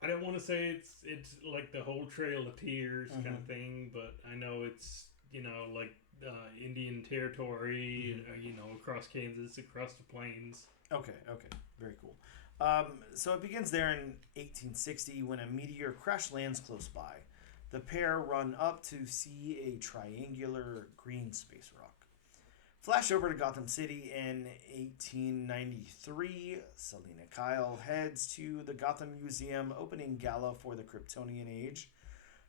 I don't want to say it's like the whole Trail of Tears kind of thing, but I know it's, like Indian territory, across Kansas, across the plains. Okay, very cool. So it begins there in 1860 when a meteor crash lands close by. The pair run up to see a triangular green space rock. Flash over to Gotham City in 1893. Selina Kyle heads to the Gotham Museum opening gala for the Kryptonian Age.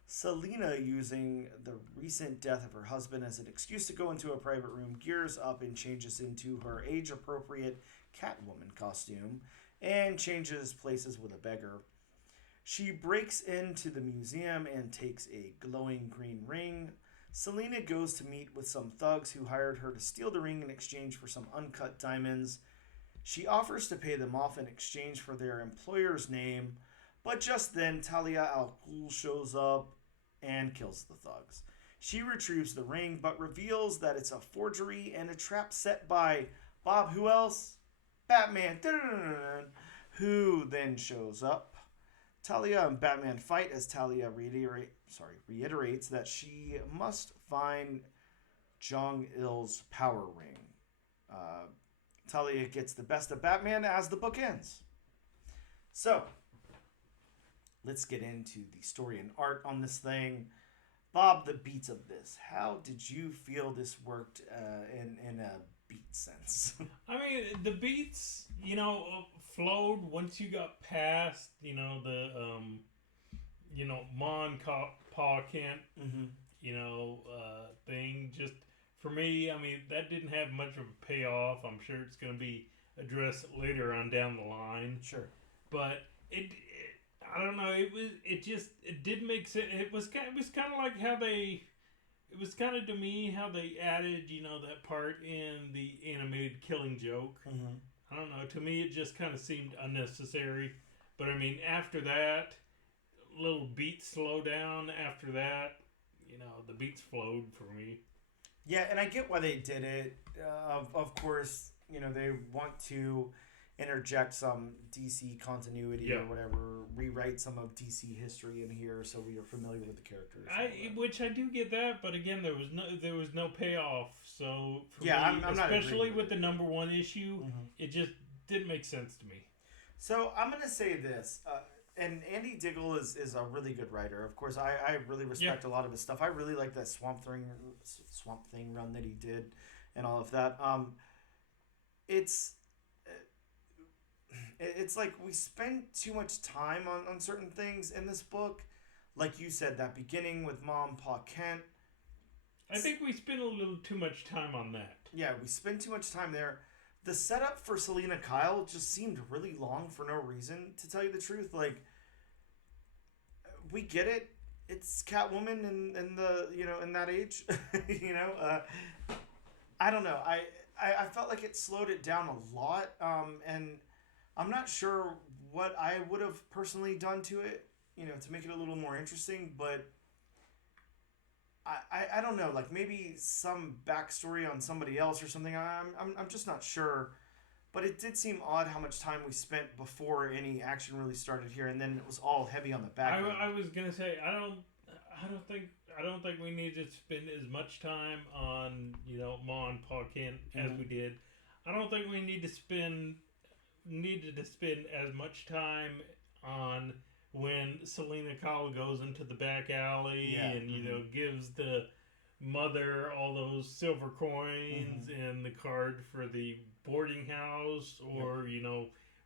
Selina, using the recent death of her husband as an excuse to go into a private room, gears up and changes into her age-appropriate Catwoman costume and changes places with a beggar. She breaks into the museum and takes a glowing green ring. Selina goes to meet with some thugs who hired her to steal the ring in exchange for some uncut diamonds. She offers to pay them off in exchange for their employer's name, but just then Talia al Ghul shows up and kills the thugs. She retrieves the ring, but reveals that it's a forgery and a trap set by Bob, who else? Batman, who then shows up. Talia and Batman fight as Talia reiterates that she must find Jong-il's power ring. Talia gets the best of Batman as the book ends. So, let's get into the story and art on this thing. Bob, the beats of this. How did you feel this worked in a beat sense? I mean, the beats, flowed once you got past, the, Mon Pa Kent, thing. Just, for me, I mean, that didn't have much of a payoff. I'm sure it's going to be addressed later on down the line. Sure. But I don't know. It did make sense. It was kind of like how they. It was kind of to me how they added, that part in the animated Killing Joke. Mm-hmm. I don't know. To me, it just kind of seemed unnecessary. But I mean, after that, little beats slow down. After that, the beats flowed for me. Yeah, and I get why they did it. Of course, they want to interject some DC continuity or whatever, rewrite some of DC history in here so we are familiar with the characters. Which I do get that, but again, there was no payoff. So for me, I'm especially not with the number one issue, it just didn't make sense to me. So I'm gonna say this, and Andy Diggle is a really good writer. Of course, I really respect a lot of his stuff. I really like that Swamp Thing run that he did, and all of that. It's like we spend too much time on certain things in this book. Like you said, that beginning with Mom, Pa Kent. I think we spent a little too much time on that. Yeah, we spend too much time there. The setup for Selina Kyle just seemed really long for no reason, to tell you the truth. Like, we get it. It's Catwoman in the, in that age. I don't know. I felt like it slowed it down a lot. And I'm not sure what I would have personally done to it, to make it a little more interesting, but I don't know, like maybe some backstory on somebody else or something. I'm just not sure, but it did seem odd how much time we spent before any action really started here, and then it was all heavy on the back. I was gonna say I don't think we need to spend as much time on Ma and Pa Kent as we did. I don't think we needed to spend as much time on when Selina Kyle goes into the back alley and gives the mother all those silver coins and the card for the boarding house, or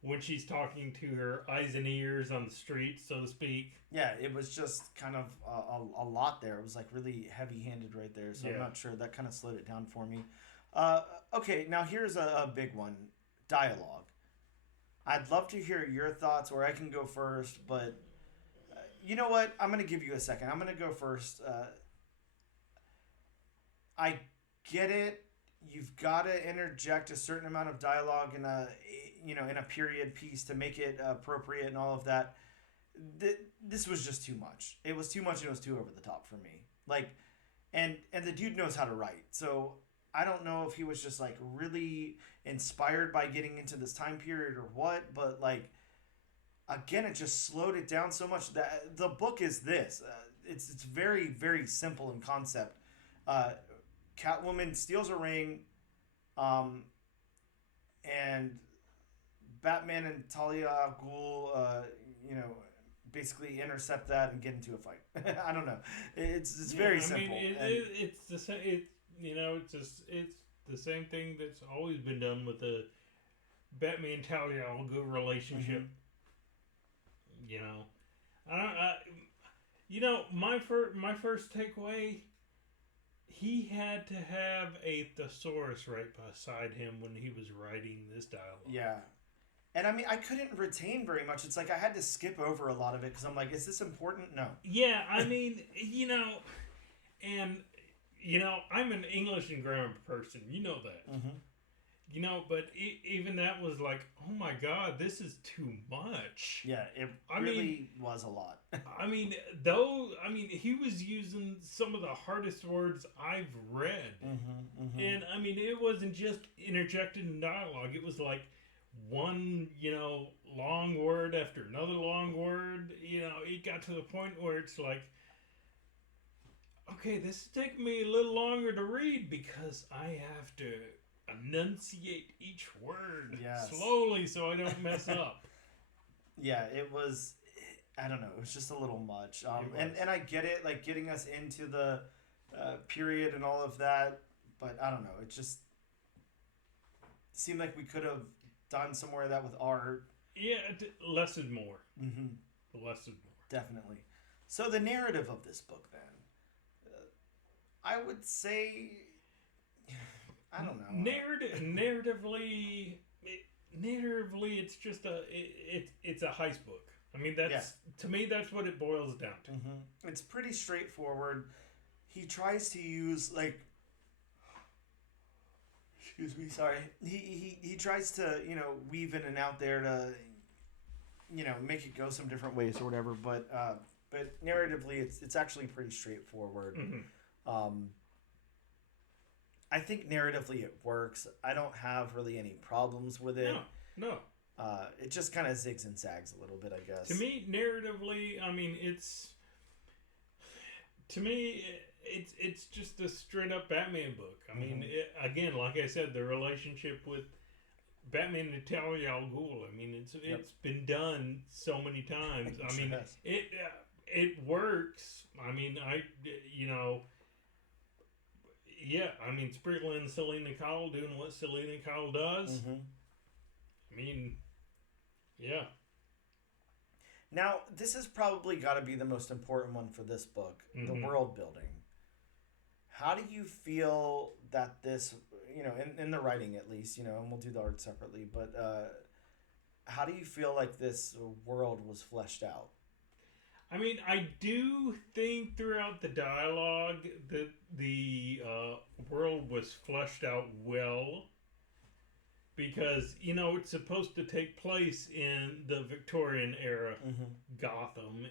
when she's talking to her eyes and ears on the street, so to speak. Yeah, it was just kind of a lot there. It was like really heavy-handed right there, so I'm not sure. That kind of slowed it down for me. Okay, now here's a big one. Dialogue. I'd love to hear your thoughts, or I can go first, but you know what? I'm going to give you a second. I'm going to go first. I get it. You've got to interject a certain amount of dialogue in a period piece to make it appropriate and all of that. This was just too much. It was too much, and it was too over the top for me. Like, and the dude knows how to write. So I don't know if he was just like really inspired by getting into this time period or what, but like, again, it just slowed it down so much that the book is this. It's very, very simple in concept. Catwoman steals a ring, and Batman and Talia al Ghul, basically intercept that and get into a fight. I don't know. It's very simple. It's the same. It's the same thing that's always been done with the Batman Talia al Ghul relationship. Mm-hmm. My first takeaway. He had to have a thesaurus right beside him when he was writing this dialogue. Yeah. And I mean, I couldn't retain very much. It's like I had to skip over a lot of it because I'm like, is this important? No. Yeah, I mean, I'm an English and grammar person. You know that. Mm-hmm. But even that was like, oh my God, this is too much. Yeah, it was a lot. He was using some of the hardest words I've read. Mm-hmm, mm-hmm. And, it wasn't just interjected in dialogue. It was like one, long word after another long word. It got to the point where it's like, okay, this is taking me a little longer to read because I have to enunciate each word slowly so I don't mess up. Yeah, it was, I don't know, it was just a little much. And I get it, like getting us into the period and all of that, but I don't know, it just seemed like we could have done some more of that with art. Yeah, less is more. Mm-hmm. Less is more. Definitely. So the narrative of this book then, I would say, I don't know. Narratively, it's just it's a heist book. To me, that's what it boils down to. Mm-hmm. It's pretty straightforward. He tries to use excuse me, sorry. He tries to weave in and out there to make it go some different ways or whatever. But narratively, it's actually pretty straightforward. Mm-hmm. I think narratively it works. I don't have really any problems with it. No. It just kind of zigs and zags a little bit, I guess. To me, narratively, it's just a straight up Batman book. Again, like I said, the relationship with Batman and Talia al Ghul. It's been done so many times. It works. Sprinkling Selena Kyle doing what Selena Kyle does. Mm-hmm. Yeah. Now, this has probably got to be the most important one for this book, mm-hmm. the world building. How do you feel that this, in the writing at least, and we'll do the art separately, but how do you feel like this world was fleshed out? I do think throughout the dialogue that the world was fleshed out well because, it's supposed to take place in the Victorian era mm-hmm. Gotham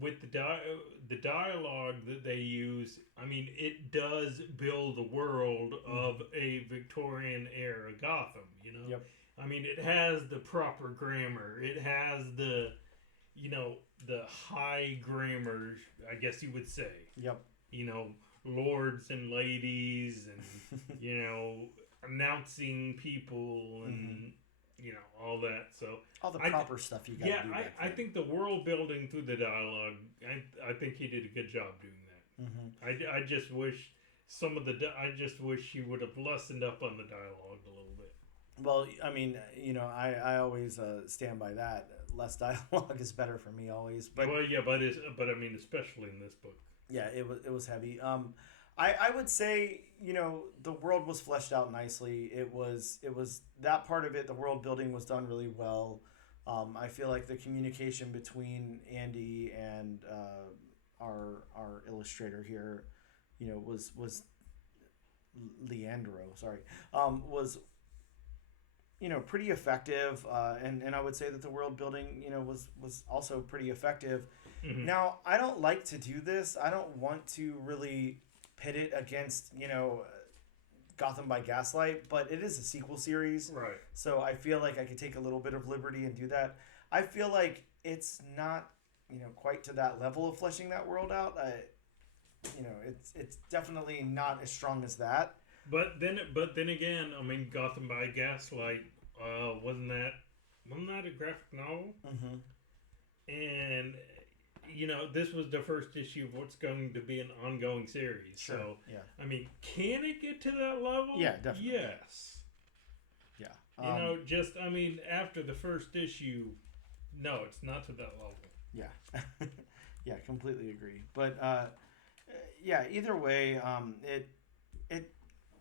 with the dialogue that they use, it does build the world mm-hmm. of a Victorian era Gotham, Yep. It has the proper grammar. It has the high grammar, I guess you would say. Yep. Lords and ladies and, announcing people and, mm-hmm. All that. So all the proper stuff you got to do. Yeah, I think the world building through the dialogue, I think he did a good job doing that. Mm-hmm. I just wish I just wish he would have lessened up on the dialogue a little bit. Well, I always stand by that. Less dialogue is better for me always. But especially in this book. Yeah, it was heavy. I would say, the world was fleshed out nicely. It was that part of it. The world building was done really well. I feel like the communication between Andy and our illustrator here, was Leandro. Sorry, was pretty effective. And I would say that the world building, was also pretty effective. Mm-hmm. Now, I don't like to do this. I don't want to really pit it against, Gotham by Gaslight, but it is a sequel series. Right. So I feel like I could take a little bit of liberty and do that. I feel like it's not, quite to that level of fleshing that world out. It's definitely not as strong as that. But then again, I mean, Gotham by Gaslight, wasn't that a graphic novel? Mm-hmm. And this was the first issue of what's going to be an ongoing series. Sure. So, yeah. I mean, can it get to that level? Yeah, definitely. Yes. Yeah. After the first issue, no, it's not to that level. Yeah. Yeah, completely agree. But, yeah, either way,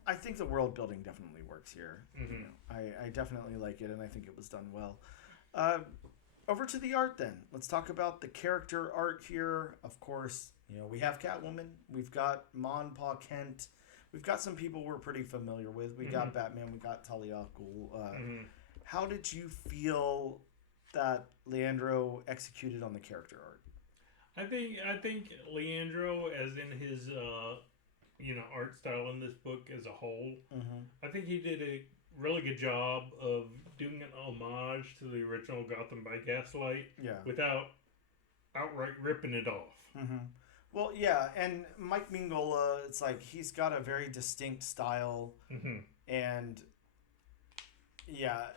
I think the world building definitely works here. Mm-hmm. I definitely like it, and I think it was done well. Over to the art then. Let's talk about the character art here. Of course, we have Catwoman. We've got Ma and Pa Kent. We've got some people we're pretty familiar with. We got Batman. We got Talia al Ghul. How did you feel that Leandro executed on the character art? I think Leandro, as in his art style in this book as a whole, I think he did a really good job of doing an homage to the original Gotham by Gaslight, without outright ripping it off. Mm-hmm. Well, yeah, and Mike Mignola, it's like he's got a very distinct style, and yeah,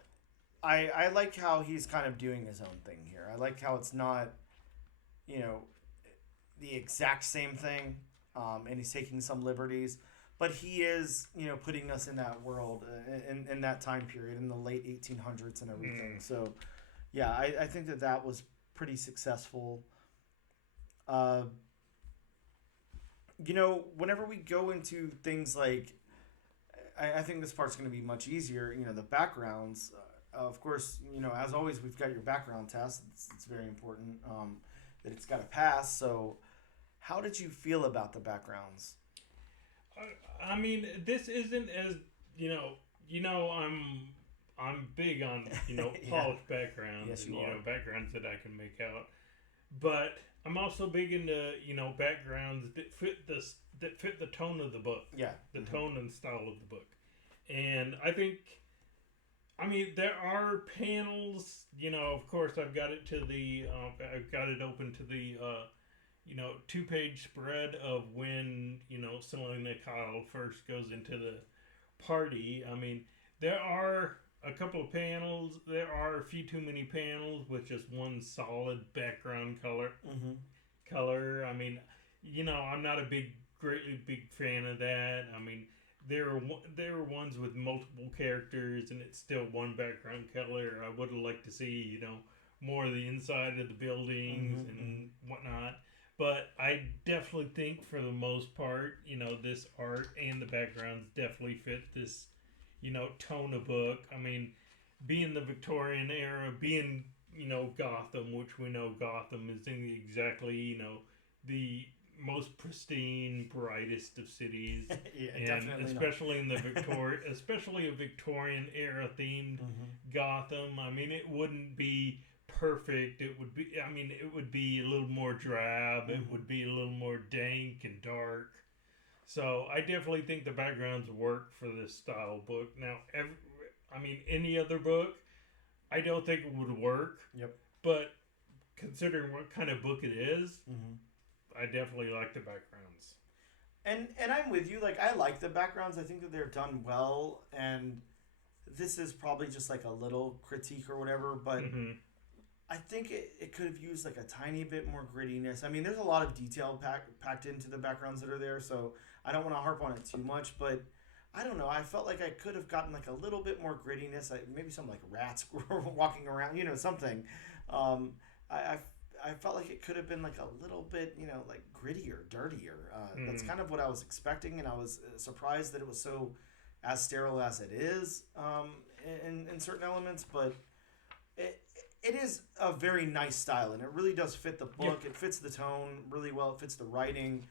I like how he's kind of doing his own thing here. I like how it's not, the exact same thing, and he's taking some liberties. But he is, putting us in that world, in that time period, in the late 1800s and everything. So, yeah, I think that was pretty successful. Whenever we go into things like, I think this part's going to be much easier, the backgrounds. Of course, as always, we've got your background test. It's very important that it's got to pass. So, how did you feel about the backgrounds? I mean, this isn't as I'm big on polished backgrounds, yes, and you are. backgrounds that I can make out, but I'm also big into backgrounds that fit the tone of the book, the tone and style of the book, and I think, there are panels. Of course, I've got it open to the 2-page spread of when, Selena Kyle first goes into the party. There are a couple of panels. There are a few too many panels with just one solid background color. I'm not a greatly big fan of that. There are ones with multiple characters and it's still one background color. I would have liked to see, more of the inside of the buildings and whatnot. But I definitely think, for the most part, this art and the backgrounds definitely fit this, tone of book. Being the Victorian era, being, Gotham, which we know Gotham is in exactly, the most pristine, brightest of cities. Yeah, and especially in the especially a Victorian era themed Gotham. It wouldn't be perfect. It would be a little more drab. It would be a little more dank and dark. So I definitely think the backgrounds work for this style book. Now, any other book, I don't think it would work. Yep. But considering what kind of book it is, I definitely like the backgrounds. And I'm with you. Like, I like the backgrounds. I think that they're done well. And this is probably just like a little critique or whatever, but I think it could have used like a tiny bit more grittiness. There's a lot of detail packed into the backgrounds that are there, so I don't want to harp on it too much, but I don't know. I felt like I could have gotten like a little bit more grittiness, maybe some like rats walking around, something. I I felt like it could have been like a little bit, like grittier, dirtier. That's kind of what I was expecting, and I was surprised that it was so as sterile as it is in certain elements. But it is a very nice style, and it really does fit the book. It fits the tone really well. It fits the writing.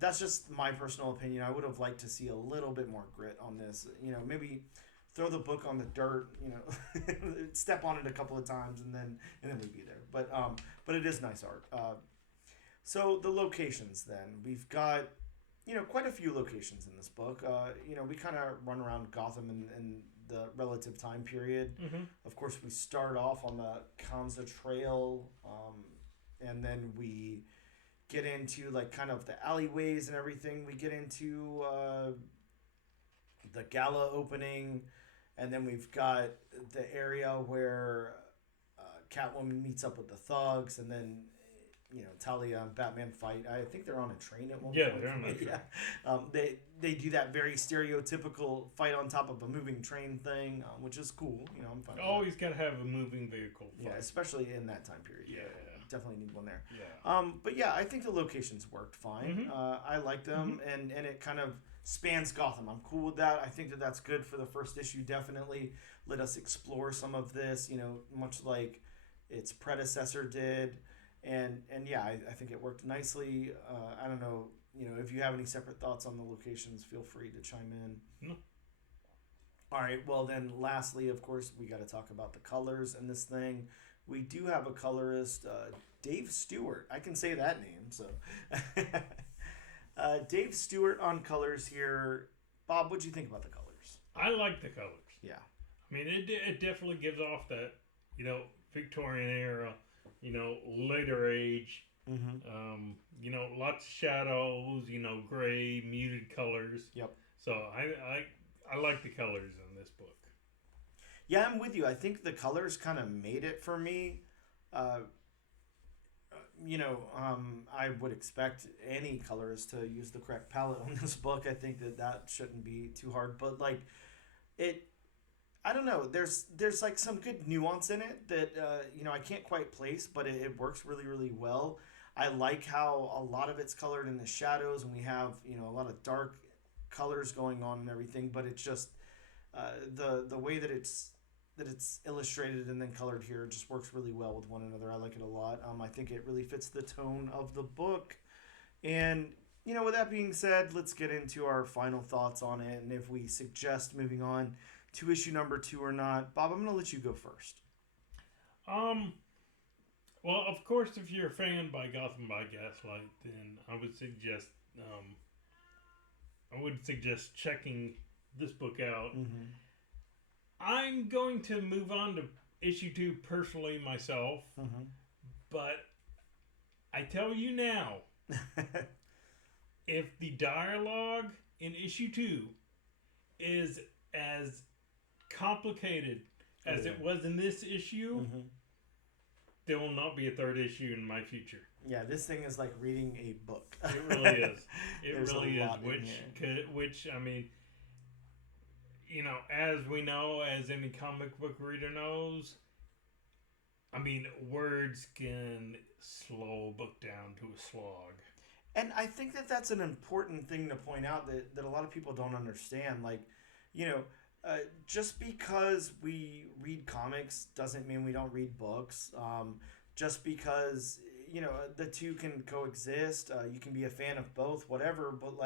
That's just my personal opinion. I would have liked to see a little bit more grit on this. Maybe throw the book on the dirt. Step on it a couple of times, and then we'd be there. But it is nice art. So the locations, then we've got quite a few locations in this book. We kind of run around Gotham in the relative time period. Of course, we start off on the Kanza Trail, and then we get into like kind of the alleyways and everything. We get into the gala opening, and then we've got the area where Catwoman meets up with the thugs, and then Talia and Batman fight. I think they're on a train at one point. They're on a train. They do that very stereotypical fight on top of a moving train thing, which is cool. I'm fine. Always got to have a moving vehicle fight. Yeah, especially in that time period. Yeah. Definitely need one there. Yeah. But yeah, I think the locations worked fine. I like them, and it kind of spans Gotham. I'm cool with that. I think that that's good for the first issue. Definitely let us explore some of this, much like its predecessor did. And yeah, I think it worked nicely. I don't know, if you have any separate thoughts on the locations, feel free to chime in. No. All right, well then, lastly, of course, we got to talk about the colors in this thing. We do have a colorist, Dave Stewart. I can say that name, so. Dave Stewart on colors here. Bob, what'd you think about the colors? I like the colors. Yeah. I mean, it definitely gives off that, Victorian era, later age. Lots of shadows, gray, muted colors. Yep. So I like the colors in this book. Yeah, I'm with you. I think the colors kind of made it for me. I would expect any colorist to use the correct palette on this book. I think that shouldn't be too hard. But I don't know. There's like some good nuance in it that I can't quite place, but it works really, really well. I like how a lot of it's colored in the shadows, and we have a lot of dark colors going on and everything. But it's just the way that it's illustrated and then colored here just works really well with one another. I like it a lot. I think it really fits the tone of the book. And with that being said, let's get into our final thoughts on it, and if we suggest moving on to issue number 2 or not. Bob, I'm going to let you go first. Well, of course, if you're a fan by Gotham by Gaslight, then I would suggest checking this book out. I'm going to move on to issue 2 personally myself, but I tell you now, if the dialogue in issue 2 is as complicated as it was in this issue, there will not be a 3rd issue in my future. Yeah, this thing is like reading a book. It really is. It There's really a is. lot Which I mean, as we know, as any comic book reader knows, I mean, words can slow a book down to a slog. And I think that that's an important thing to point out that a lot of people don't understand. Like, just because we read comics doesn't mean we don't read books. Just because, the two can coexist. You can be a fan of both, whatever. But,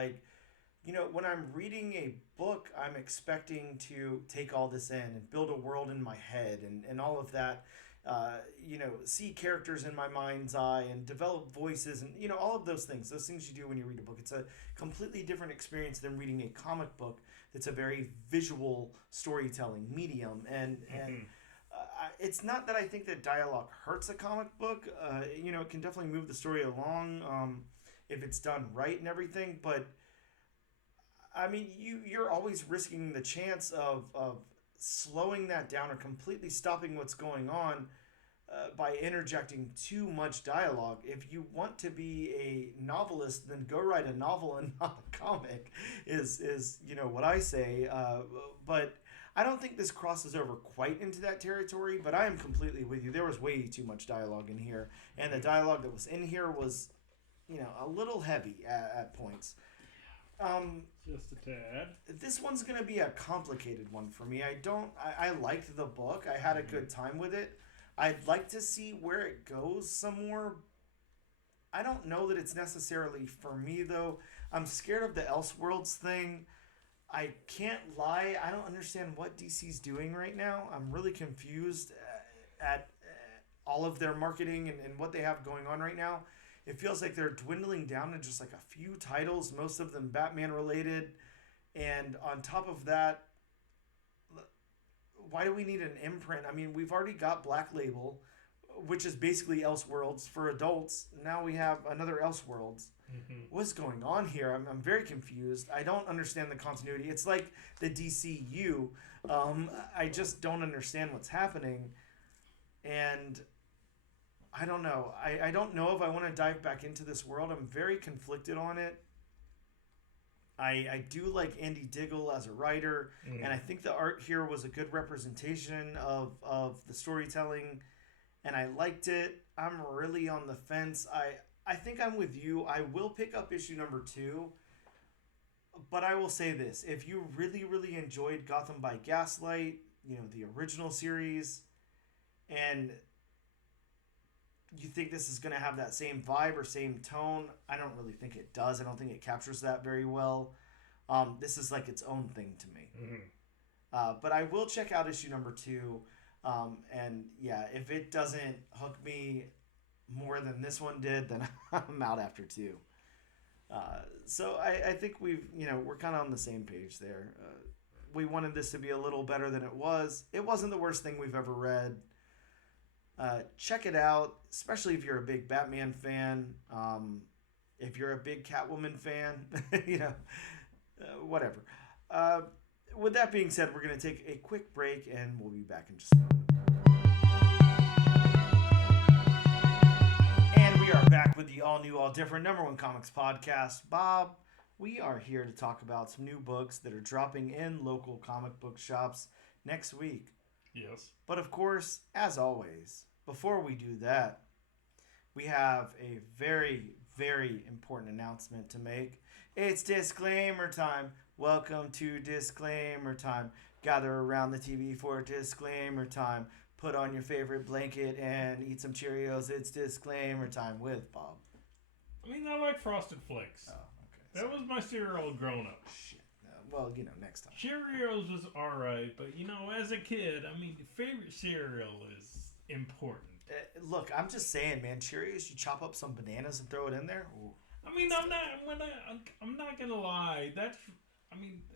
when I'm reading a book, I'm expecting to take all this in and build a world in my head and all of that. See characters in my mind's eye and develop voices and, all of those things you do when you read a book. It's a completely different experience than reading a comic book. It's a very visual storytelling medium. And it's not that I think that dialogue hurts a comic book. It can definitely move the story along if it's done right and everything. But, I mean, you're always risking the chance of slowing that down or completely stopping what's going on by interjecting too much dialogue. If you want to be a novelist, then go write a novel and not a comic is what I say. But I don't think this crosses over quite into that territory, but I am completely with you. There was way too much dialogue in here, and the dialogue that was in here was, a little heavy at points. Just a tad. This one's going to be a complicated one for me. I liked the book. I had a good time with it. I'd like to see where it goes some more. I don't know that it's necessarily for me, though. I'm scared of the Elseworlds thing. I can't lie. I don't understand what DC's doing right now. I'm really confused at all of their marketing and what they have going on right now. It feels like they're dwindling down to just like a few titles, most of them Batman related. And on top of that, why do we need an imprint? I mean, we've already got Black Label, which is basically Elseworlds for adults. Now we have another Elseworlds. Mm-hmm. What's going on here? I'm very confused. I don't understand the continuity. It's like the DCU. I just don't understand what's happening. And I don't know. I don't know if I want to dive back into this world. I'm very conflicted on it. I do like Andy Diggle as a writer, and I think the art here was a good representation of the storytelling, and I liked it. I'm really on the fence. I think I'm with you. I will pick up issue number 2, but I will say this. If you really, really enjoyed Gotham by Gaslight, the original series, and you think this is going to have that same vibe or same tone, I don't really think it does. I don't think it captures that very well. This is like its own thing to me. Mm-hmm. But I will check out issue number 2. And yeah, if it doesn't hook me more than this one did, then I'm out after 2. So I think we're kind of on the same page there. We wanted this to be a little better than it was. It wasn't the worst thing we've ever read. Check it out, especially if you're a big Batman fan. If you're a big Catwoman fan, whatever. With that being said, we're going to take a quick break, and we'll be back in just a moment. And we are back with the all-new, all-different #1 comics podcast. Bob, we are here to talk about some new books that are dropping in local comic book shops next week. Yes. But of course, as always, before we do that, we have a very, very important announcement to make. It's disclaimer time. Welcome to disclaimer time. Gather around the TV for disclaimer time. Put on your favorite blanket and eat some Cheerios. It's disclaimer time with Bob. I mean, I like Frosted Flakes. Oh, okay. That was my cereal growing up. Shit. Well, next time. Cheerios was alright, but as a kid, favorite cereal is important. Look, I'm just saying, man. Cheerios, you chop up some bananas and throw it in there. Ooh, I'm not gonna lie.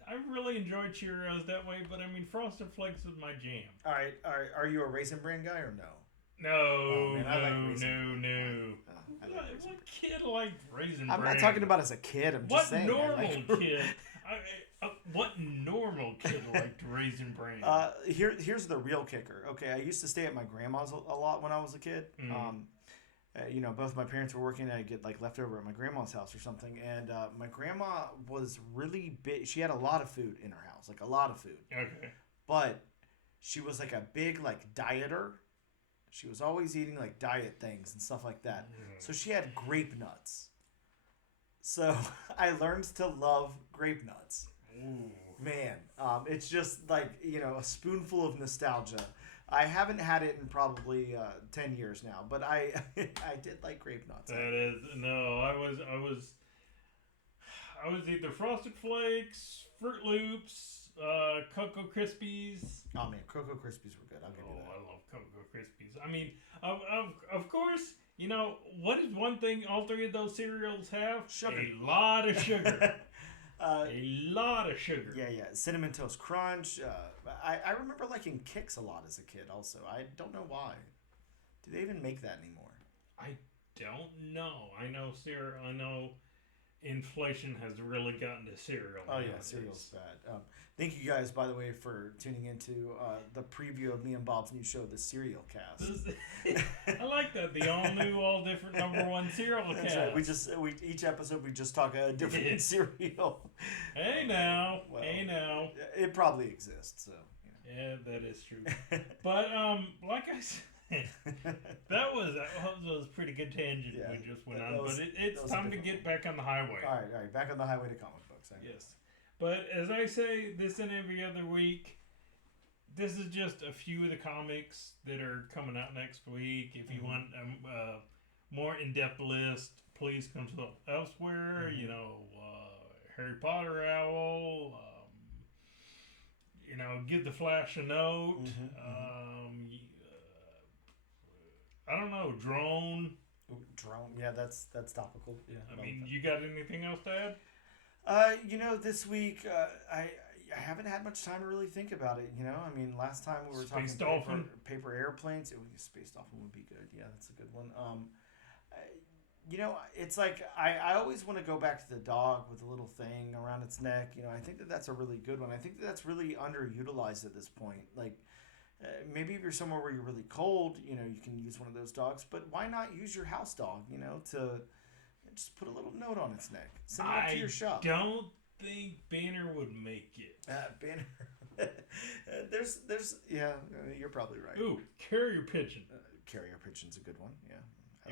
I really enjoyed Cheerios that way, but Frosted Flakes is my jam. All right. Are you a Raisin Bran guy or no? No. What kid liked Raisin Bran? I'm not talking about as a kid. I'm just saying. What normal kid liked Raisin Bran? Here's the real kicker. Okay, I used to stay at my grandma's a lot when I was a kid. Mm-hmm. Both my parents were working, and I'd get leftover at my grandma's house or something. And my grandma was really big. She had a lot of food in her house, a lot of food. Okay. But she was a big dieter. She was always eating diet things and stuff like that. Mm. So she had grape nuts. So I learned to love grape nuts. Ooh. Man, it's just a spoonful of nostalgia. I haven't had it in probably 10 years now, but I did like grape nuts. I was either Frosted Flakes, Fruit Loops, Cocoa Krispies. Oh man, Cocoa Krispies were good. I'll give you that. I love Cocoa Krispies. Of course, what is one thing all 3 of those cereals have? Sugar. A lot of sugar. A lot of sugar. Yeah. Cinnamon Toast Crunch. I remember liking Kix a lot as a kid also. I don't know why. Do they even make that anymore? I don't know. I know inflation has really gotten to cereal. Oh, yeah. Cereal's bad. Thank you guys, by the way, for tuning into the preview of me and Bob's new show, The Cereal Cast. I like that. The all-new, all-different #1 cereal cast. That's right. Each episode, we just talk a different cereal. Hey, now. Hey, now. It probably exists, so. Yeah, that is true. But like I said, that was a pretty good tangent we just went on. But it's time to get back on the highway. All right, back on the highway to comic books. Yes. But as I say, this and every other week, this is just a few of the comics that are coming out next week. If you want a more in-depth list, please consult elsewhere. You know, Harry Potter Owl. You know, give the Flash a note. I don't know, Drone. Drone, yeah, that's topical. Yeah. I mean, you got anything else to add? You know, this week I haven't had much time to really think about it. You know, I mean, last time we were talking paper airplanes. Space Dolphin would be good. Yeah, that's a good one. You know, it's like I always want to go back to the dog with the little thing around its neck. You know, I think that's a really good one. I think that's really underutilized at this point. Like, maybe if you're somewhere where you're really cold, you know, you can use one of those dogs. But why not use your house dog, you know, to just put a little note on its neck. Send it up to your shop. I don't think Banner would make it. Banner. there's you're probably right. Ooh, Carrier Pigeon. Carrier Pigeon's a good one, yeah.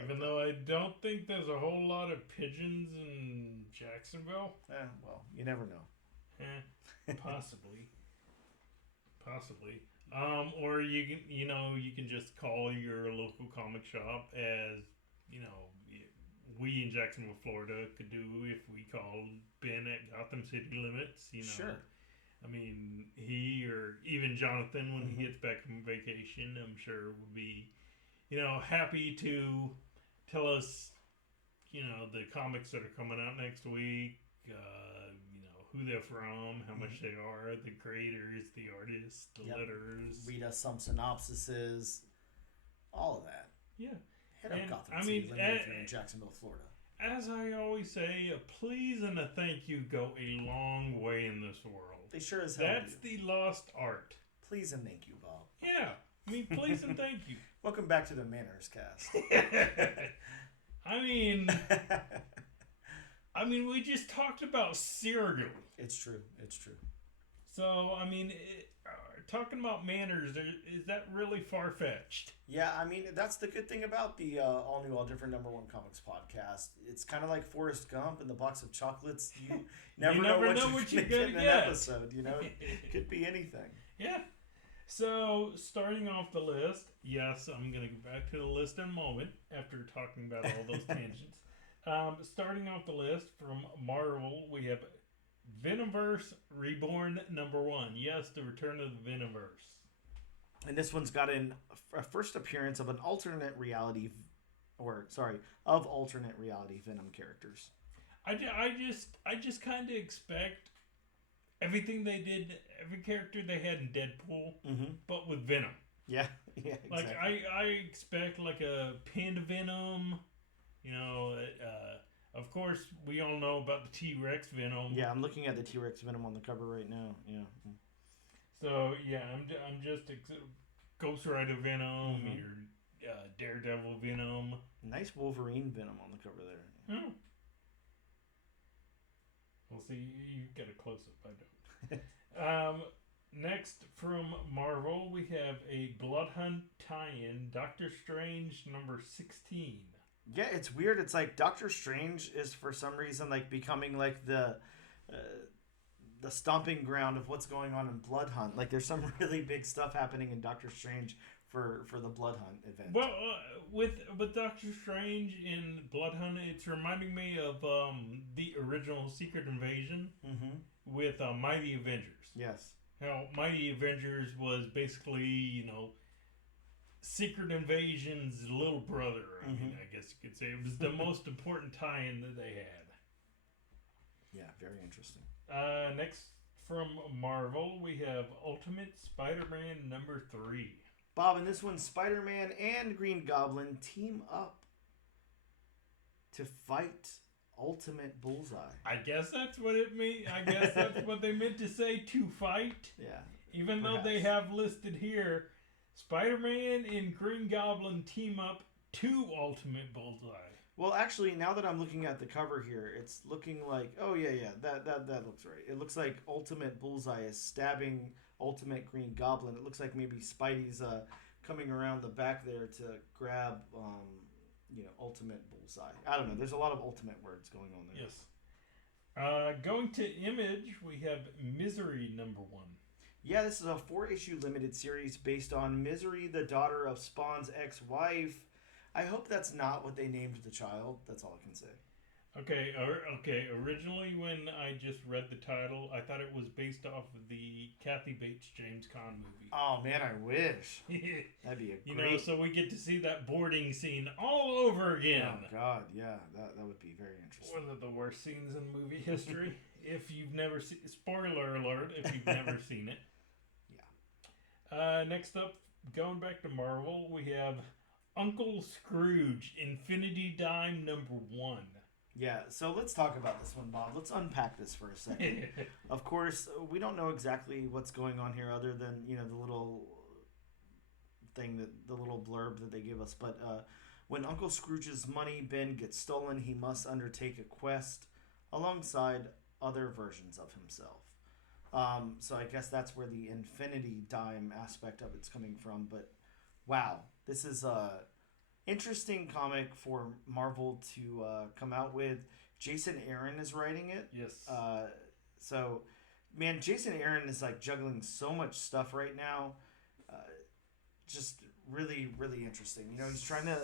Even though I don't think there's a whole lot of pigeons in Jacksonville. Well, you never know. Possibly. Or you can just call your local comic shop, as you know, we in Jacksonville, Florida could do if we called Ben at Gotham City Limits. You know, sure. I mean, he or even Jonathan, when he gets back from vacation, I'm sure would be, you know, happy to tell us, you know, the comics that are coming out next week. You know, who they're from, how much they are, the creators, the artists, the letters. Read us some synopsises, all of that. Yeah. Hit up Gotham City Limits if you're in Jacksonville, Florida. As I always say, a please and a thank you go a long way in this world. They sure as hell That's do. the lost art. Please and thank you, Bob. Yeah. I mean, please and thank you. Welcome back to the Manners Cast. I mean, we just talked about cereal. It's true. So, I mean, talking about manners, is that really far-fetched? Yeah, I mean, that's the good thing about the All New, All Different #1 Comics podcast. It's kind of like Forrest Gump and the box of chocolates. You never know what you're going to get in an episode. You know, it could be anything. Yeah. So, starting off the list, yes, I'm going to go back to the list in a moment after talking about all those tangents. Starting off the list from Marvel, we have Venomverse Reborn #1. Yes, the return of the Venomverse. And this one's got a first appearance of alternate reality Venom characters. I just kind of expect everything they did, every character they had in Deadpool, but with Venom. Yeah, exactly. Like I expect like a Panda Venom, you know. Of course, we all know about the T-Rex Venom. Yeah, I'm looking at the T-Rex Venom on the cover right now. Yeah. So yeah, I'm just Ghost Rider Venom, your Daredevil Venom. Nice Wolverine Venom on the cover there. Oh. Well, see, you get a close up. I don't. Next from Marvel, we have a Blood Hunt tie-in, Doctor Strange #16. Yeah, it's weird. It's like Doctor Strange is for some reason like becoming like the stomping ground of what's going on in Blood Hunt. Like there's some really big stuff happening in Doctor Strange for the Blood Hunt event. Well, with Doctor Strange in Blood Hunt, it's reminding me of the original Secret Invasion with Mighty Avengers. Yes. How Mighty Avengers was basically, you know, Secret Invasion's little brother. I mean, I guess you could say it was the most important tie-in that they had. Yeah, very interesting. Next from Marvel, we have Ultimate Spider-Man #3. Bob, in this one, Spider-Man and Green Goblin team up to fight Ultimate Bullseye. I guess that's what it means. I guess that's what they meant to say, to fight. Yeah. Even though they have listed here, Spider-Man and Green Goblin team up to Ultimate Bullseye. Well, actually, now that I'm looking at the cover here, it's looking like, that looks right. It looks like Ultimate Bullseye is stabbing Ultimate Green Goblin. It looks like maybe Spidey's coming around the back there to grab, Ultimate Bullseye. I don't know. There's a lot of Ultimate words going on there. Yes. Going to Image, we have Misery #1. Yeah, this is a 4-issue limited series based on Misery, the daughter of Spawn's ex-wife. I hope that's not what they named the child. That's all I can say. Okay. Originally, when I just read the title, I thought it was based off of the Kathy Bates James Caan movie. Oh man, I wish. That'd be a great. So we get to see that boarding scene all over again. Oh god, yeah, that would be very interesting. One of the worst scenes in movie history. If you've never seen, spoiler alert, if you've never seen it. Yeah. Next up, going back to Marvel, we have Uncle Scrooge, Infinity Dime #1. Yeah, so let's talk about this one, Bob. Let's unpack this for a second. Of course, we don't know exactly what's going on here other than, the little thing, the little blurb that they give us. But when Uncle Scrooge's money bin gets stolen, he must undertake a quest alongside other versions of himself. So I guess that's where the Infinity Dime aspect of it's coming from. But wow, this is interesting comic for Marvel to come out with. Jason Aaron is writing it. Yes. So, man, Jason Aaron is like juggling so much stuff right now. Just really, really interesting. He's trying to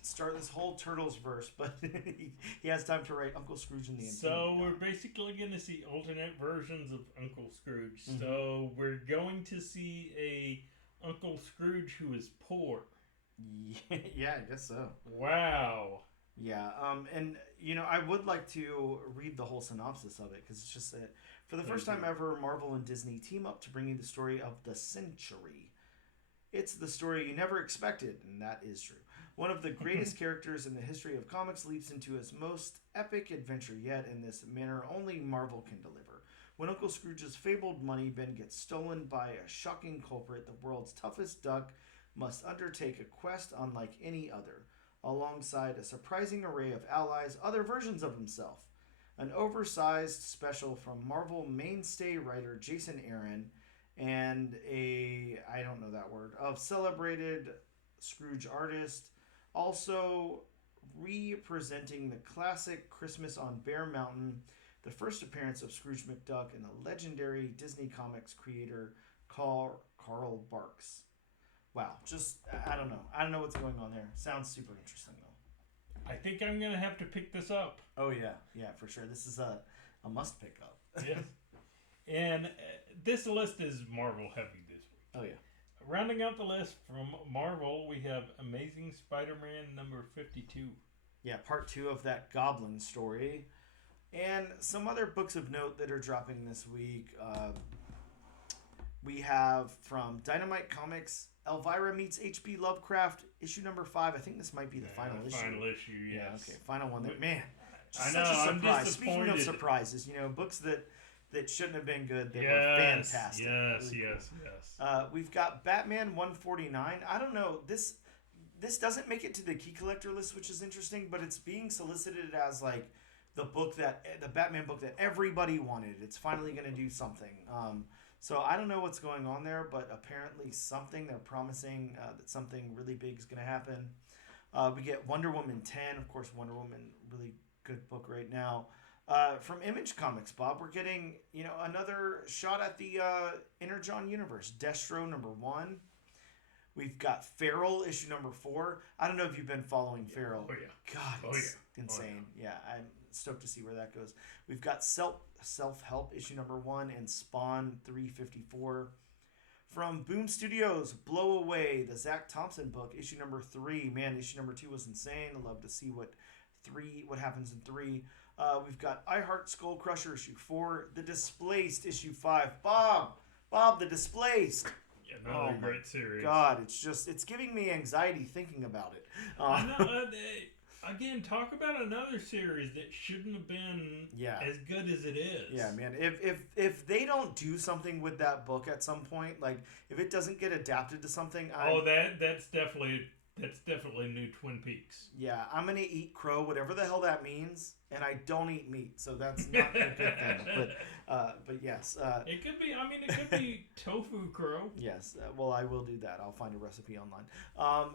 start this whole Turtles verse, but he has time to write Uncle Scrooge in the Infinity So we're Dime. basically going to see alternate versions of Uncle Scrooge. Mm-hmm. So we're going to see a Uncle Scrooge who is poor. Yeah, I guess so. Wow. Yeah, and I would like to read the whole synopsis of it because it's just that for the first time ever, Marvel and Disney team up to bring you the story of the century. It's the story you never expected, and that is true. One of the greatest characters in the history of comics leaps into his most epic adventure yet in this manner only Marvel can deliver. When Uncle Scrooge's fabled money bin gets stolen by a shocking culprit, the world's toughest duck must undertake a quest unlike any other, alongside a surprising array of allies, other versions of himself. An oversized special from Marvel mainstay writer Jason Aaron and I don't know that word, of celebrated Scrooge artist, also representing the classic Christmas on Bear Mountain, the first appearance of Scrooge McDuck and the legendary Disney Comics creator Carl Barks. Wow, just, I don't know. I don't know what's going on there. Sounds super interesting, though. I think I'm going to have to pick this up. Oh, yeah. Yeah, for sure. This is a must pick up. Yes. And this list is Marvel heavy this week. Oh, yeah. Rounding out the list from Marvel, we have Amazing Spider-Man #52. Yeah, part 2 of that Goblin story. And some other books of note that are dropping this week. We have from Dynamite Comics, Elvira Meets H.P. Lovecraft, issue #5. I think this might be the final issue. Final issue, yes. Yeah, okay, final one. There. Man, I such know, a I'm surprise. disappointed. Speaking of surprises, books that shouldn't have been good, that were fantastic. Yes, really yes, cool. yes. We've got Batman 149. I don't know, this doesn't make it to the key collector list, which is interesting, but it's being solicited as like the Batman book that everybody wanted. It's finally going to do something. So I don't know what's going on there, but apparently they're promising that something really big is going to happen. We get Wonder Woman 10. Of course, Wonder Woman, really good book right now. From Image Comics, Bob, we're getting another shot at the Energon universe. Destro #1. We've got Feral issue #4. I don't know if you've been following Feral. Oh, yeah. God, it's insane. Yeah, I'm stoked to see where that goes. We've got Self-Help issue #1 and Spawn 354. From Boom Studios, Blow Away, the Zach Thompson book, issue #3. Man, issue #2 was insane. I'd love to see what happens in 3. We've got I Heart Skull Crusher issue 4, The Displaced issue 5. Bob, The Displaced. Another great series. God, it's giving me anxiety thinking about it. I know, again, talk about another series that shouldn't have been as good as it is. Yeah, man. If they don't do something with that book at some point, like if it doesn't get adapted to something, that's definitely That's definitely new Twin Peaks. Yeah, I'm gonna eat crow, whatever the hell that means, and I don't eat meat, so that's not a good thing. But yes. It could be. I mean, it could be tofu crow. Yes. Well, I will do that. I'll find a recipe online.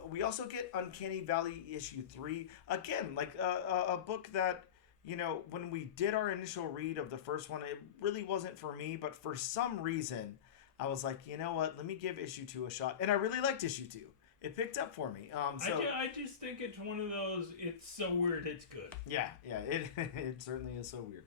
We also get Uncanny Valley issue 3 again, like a book that, when we did our initial read of the first one, it really wasn't for me, but for some reason, I was like, you know what? Let me give issue 2 a shot, and I really liked issue 2. It picked up for me. I just think it's one of those, it's so weird, it's good. Yeah, it certainly is so weird.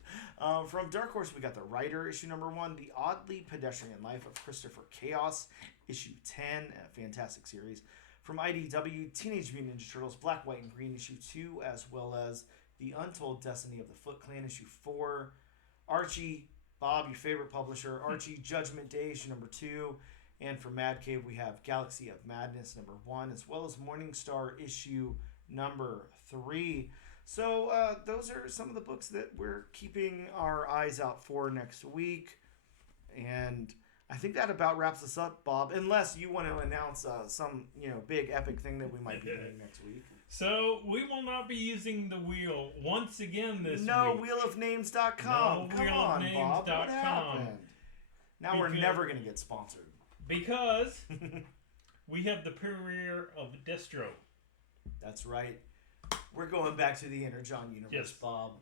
From Dark Horse, we got The Rider, issue number 1, The Oddly Pedestrian Life of Christopher Chaos, issue 10, a fantastic series. From IDW, Teenage Mutant Ninja Turtles, Black, White, and Green, issue 2, as well as The Untold Destiny of the Foot Clan, issue 4. Archie, Bob, your favorite publisher, Archie, Judgment Day, issue number 2. And for Mad Cave, we have Galaxy of Madness number 1, as well as Morning Star issue number 3. So those are some of the books that we're keeping our eyes out for next week. And I think that about wraps us up, Bob, unless you want to announce some big epic thing that we might be doing next week. So we will not be using the wheel once again this week. Wheelofnames.com. Come on, Bob. What happened? Now we're never going to get sponsored. Because we have the premiere of Destro. That's right. We're going back to the Energon universe, yes. Bob.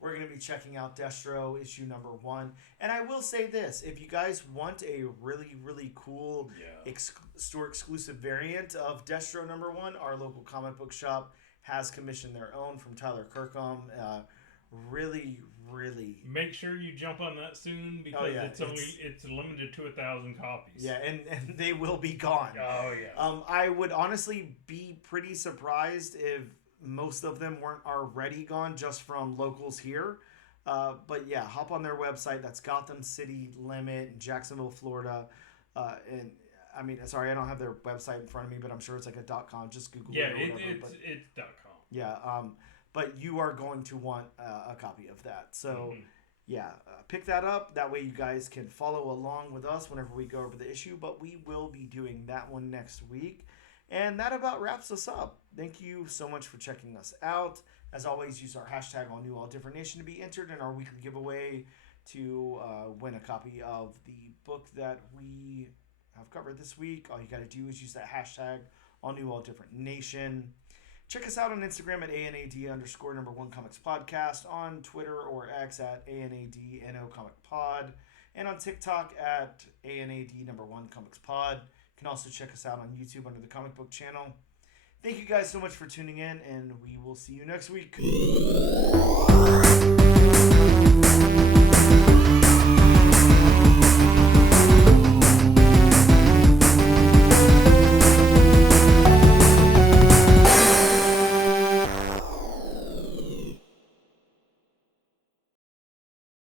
We're going to be checking out Destro issue number 1. And I will say this. If you guys want a really, really cool store exclusive variant of Destro number 1, our local comic book shop has commissioned their own from Tyler Kirkham. Really make sure you jump on that soon because it's limited to 1,000 copies. Yeah, and they will be gone. Oh yeah. I would honestly be pretty surprised if most of them weren't already gone just from locals here. But yeah, hop on their website. That's Gotham City Limit in Jacksonville, Florida. And I mean, sorry, I don't have their website in front of me, but I'm sure it's like a .com. Just Google it or whatever. It's .com. Yeah. But you are going to want a copy of that. So, pick that up. That way you guys can follow along with us whenever we go over the issue. But we will be doing that one next week. And that about wraps us up. Thank you so much for checking us out. As always, use our hashtag #AllNewAllDifferentNation to be entered in our weekly giveaway to win a copy of the book that we have covered this week. All you got to do is use that hashtag #AllNewAllDifferentNation. Check us out on Instagram at ANAD_1Comics Podcast, on Twitter or X at ANADNOComicPod, and on TikTok at ANAD1Comics Pod. You can also check us out on YouTube under the Comic Book channel. Thank you guys so much for tuning in, and we will see you next week.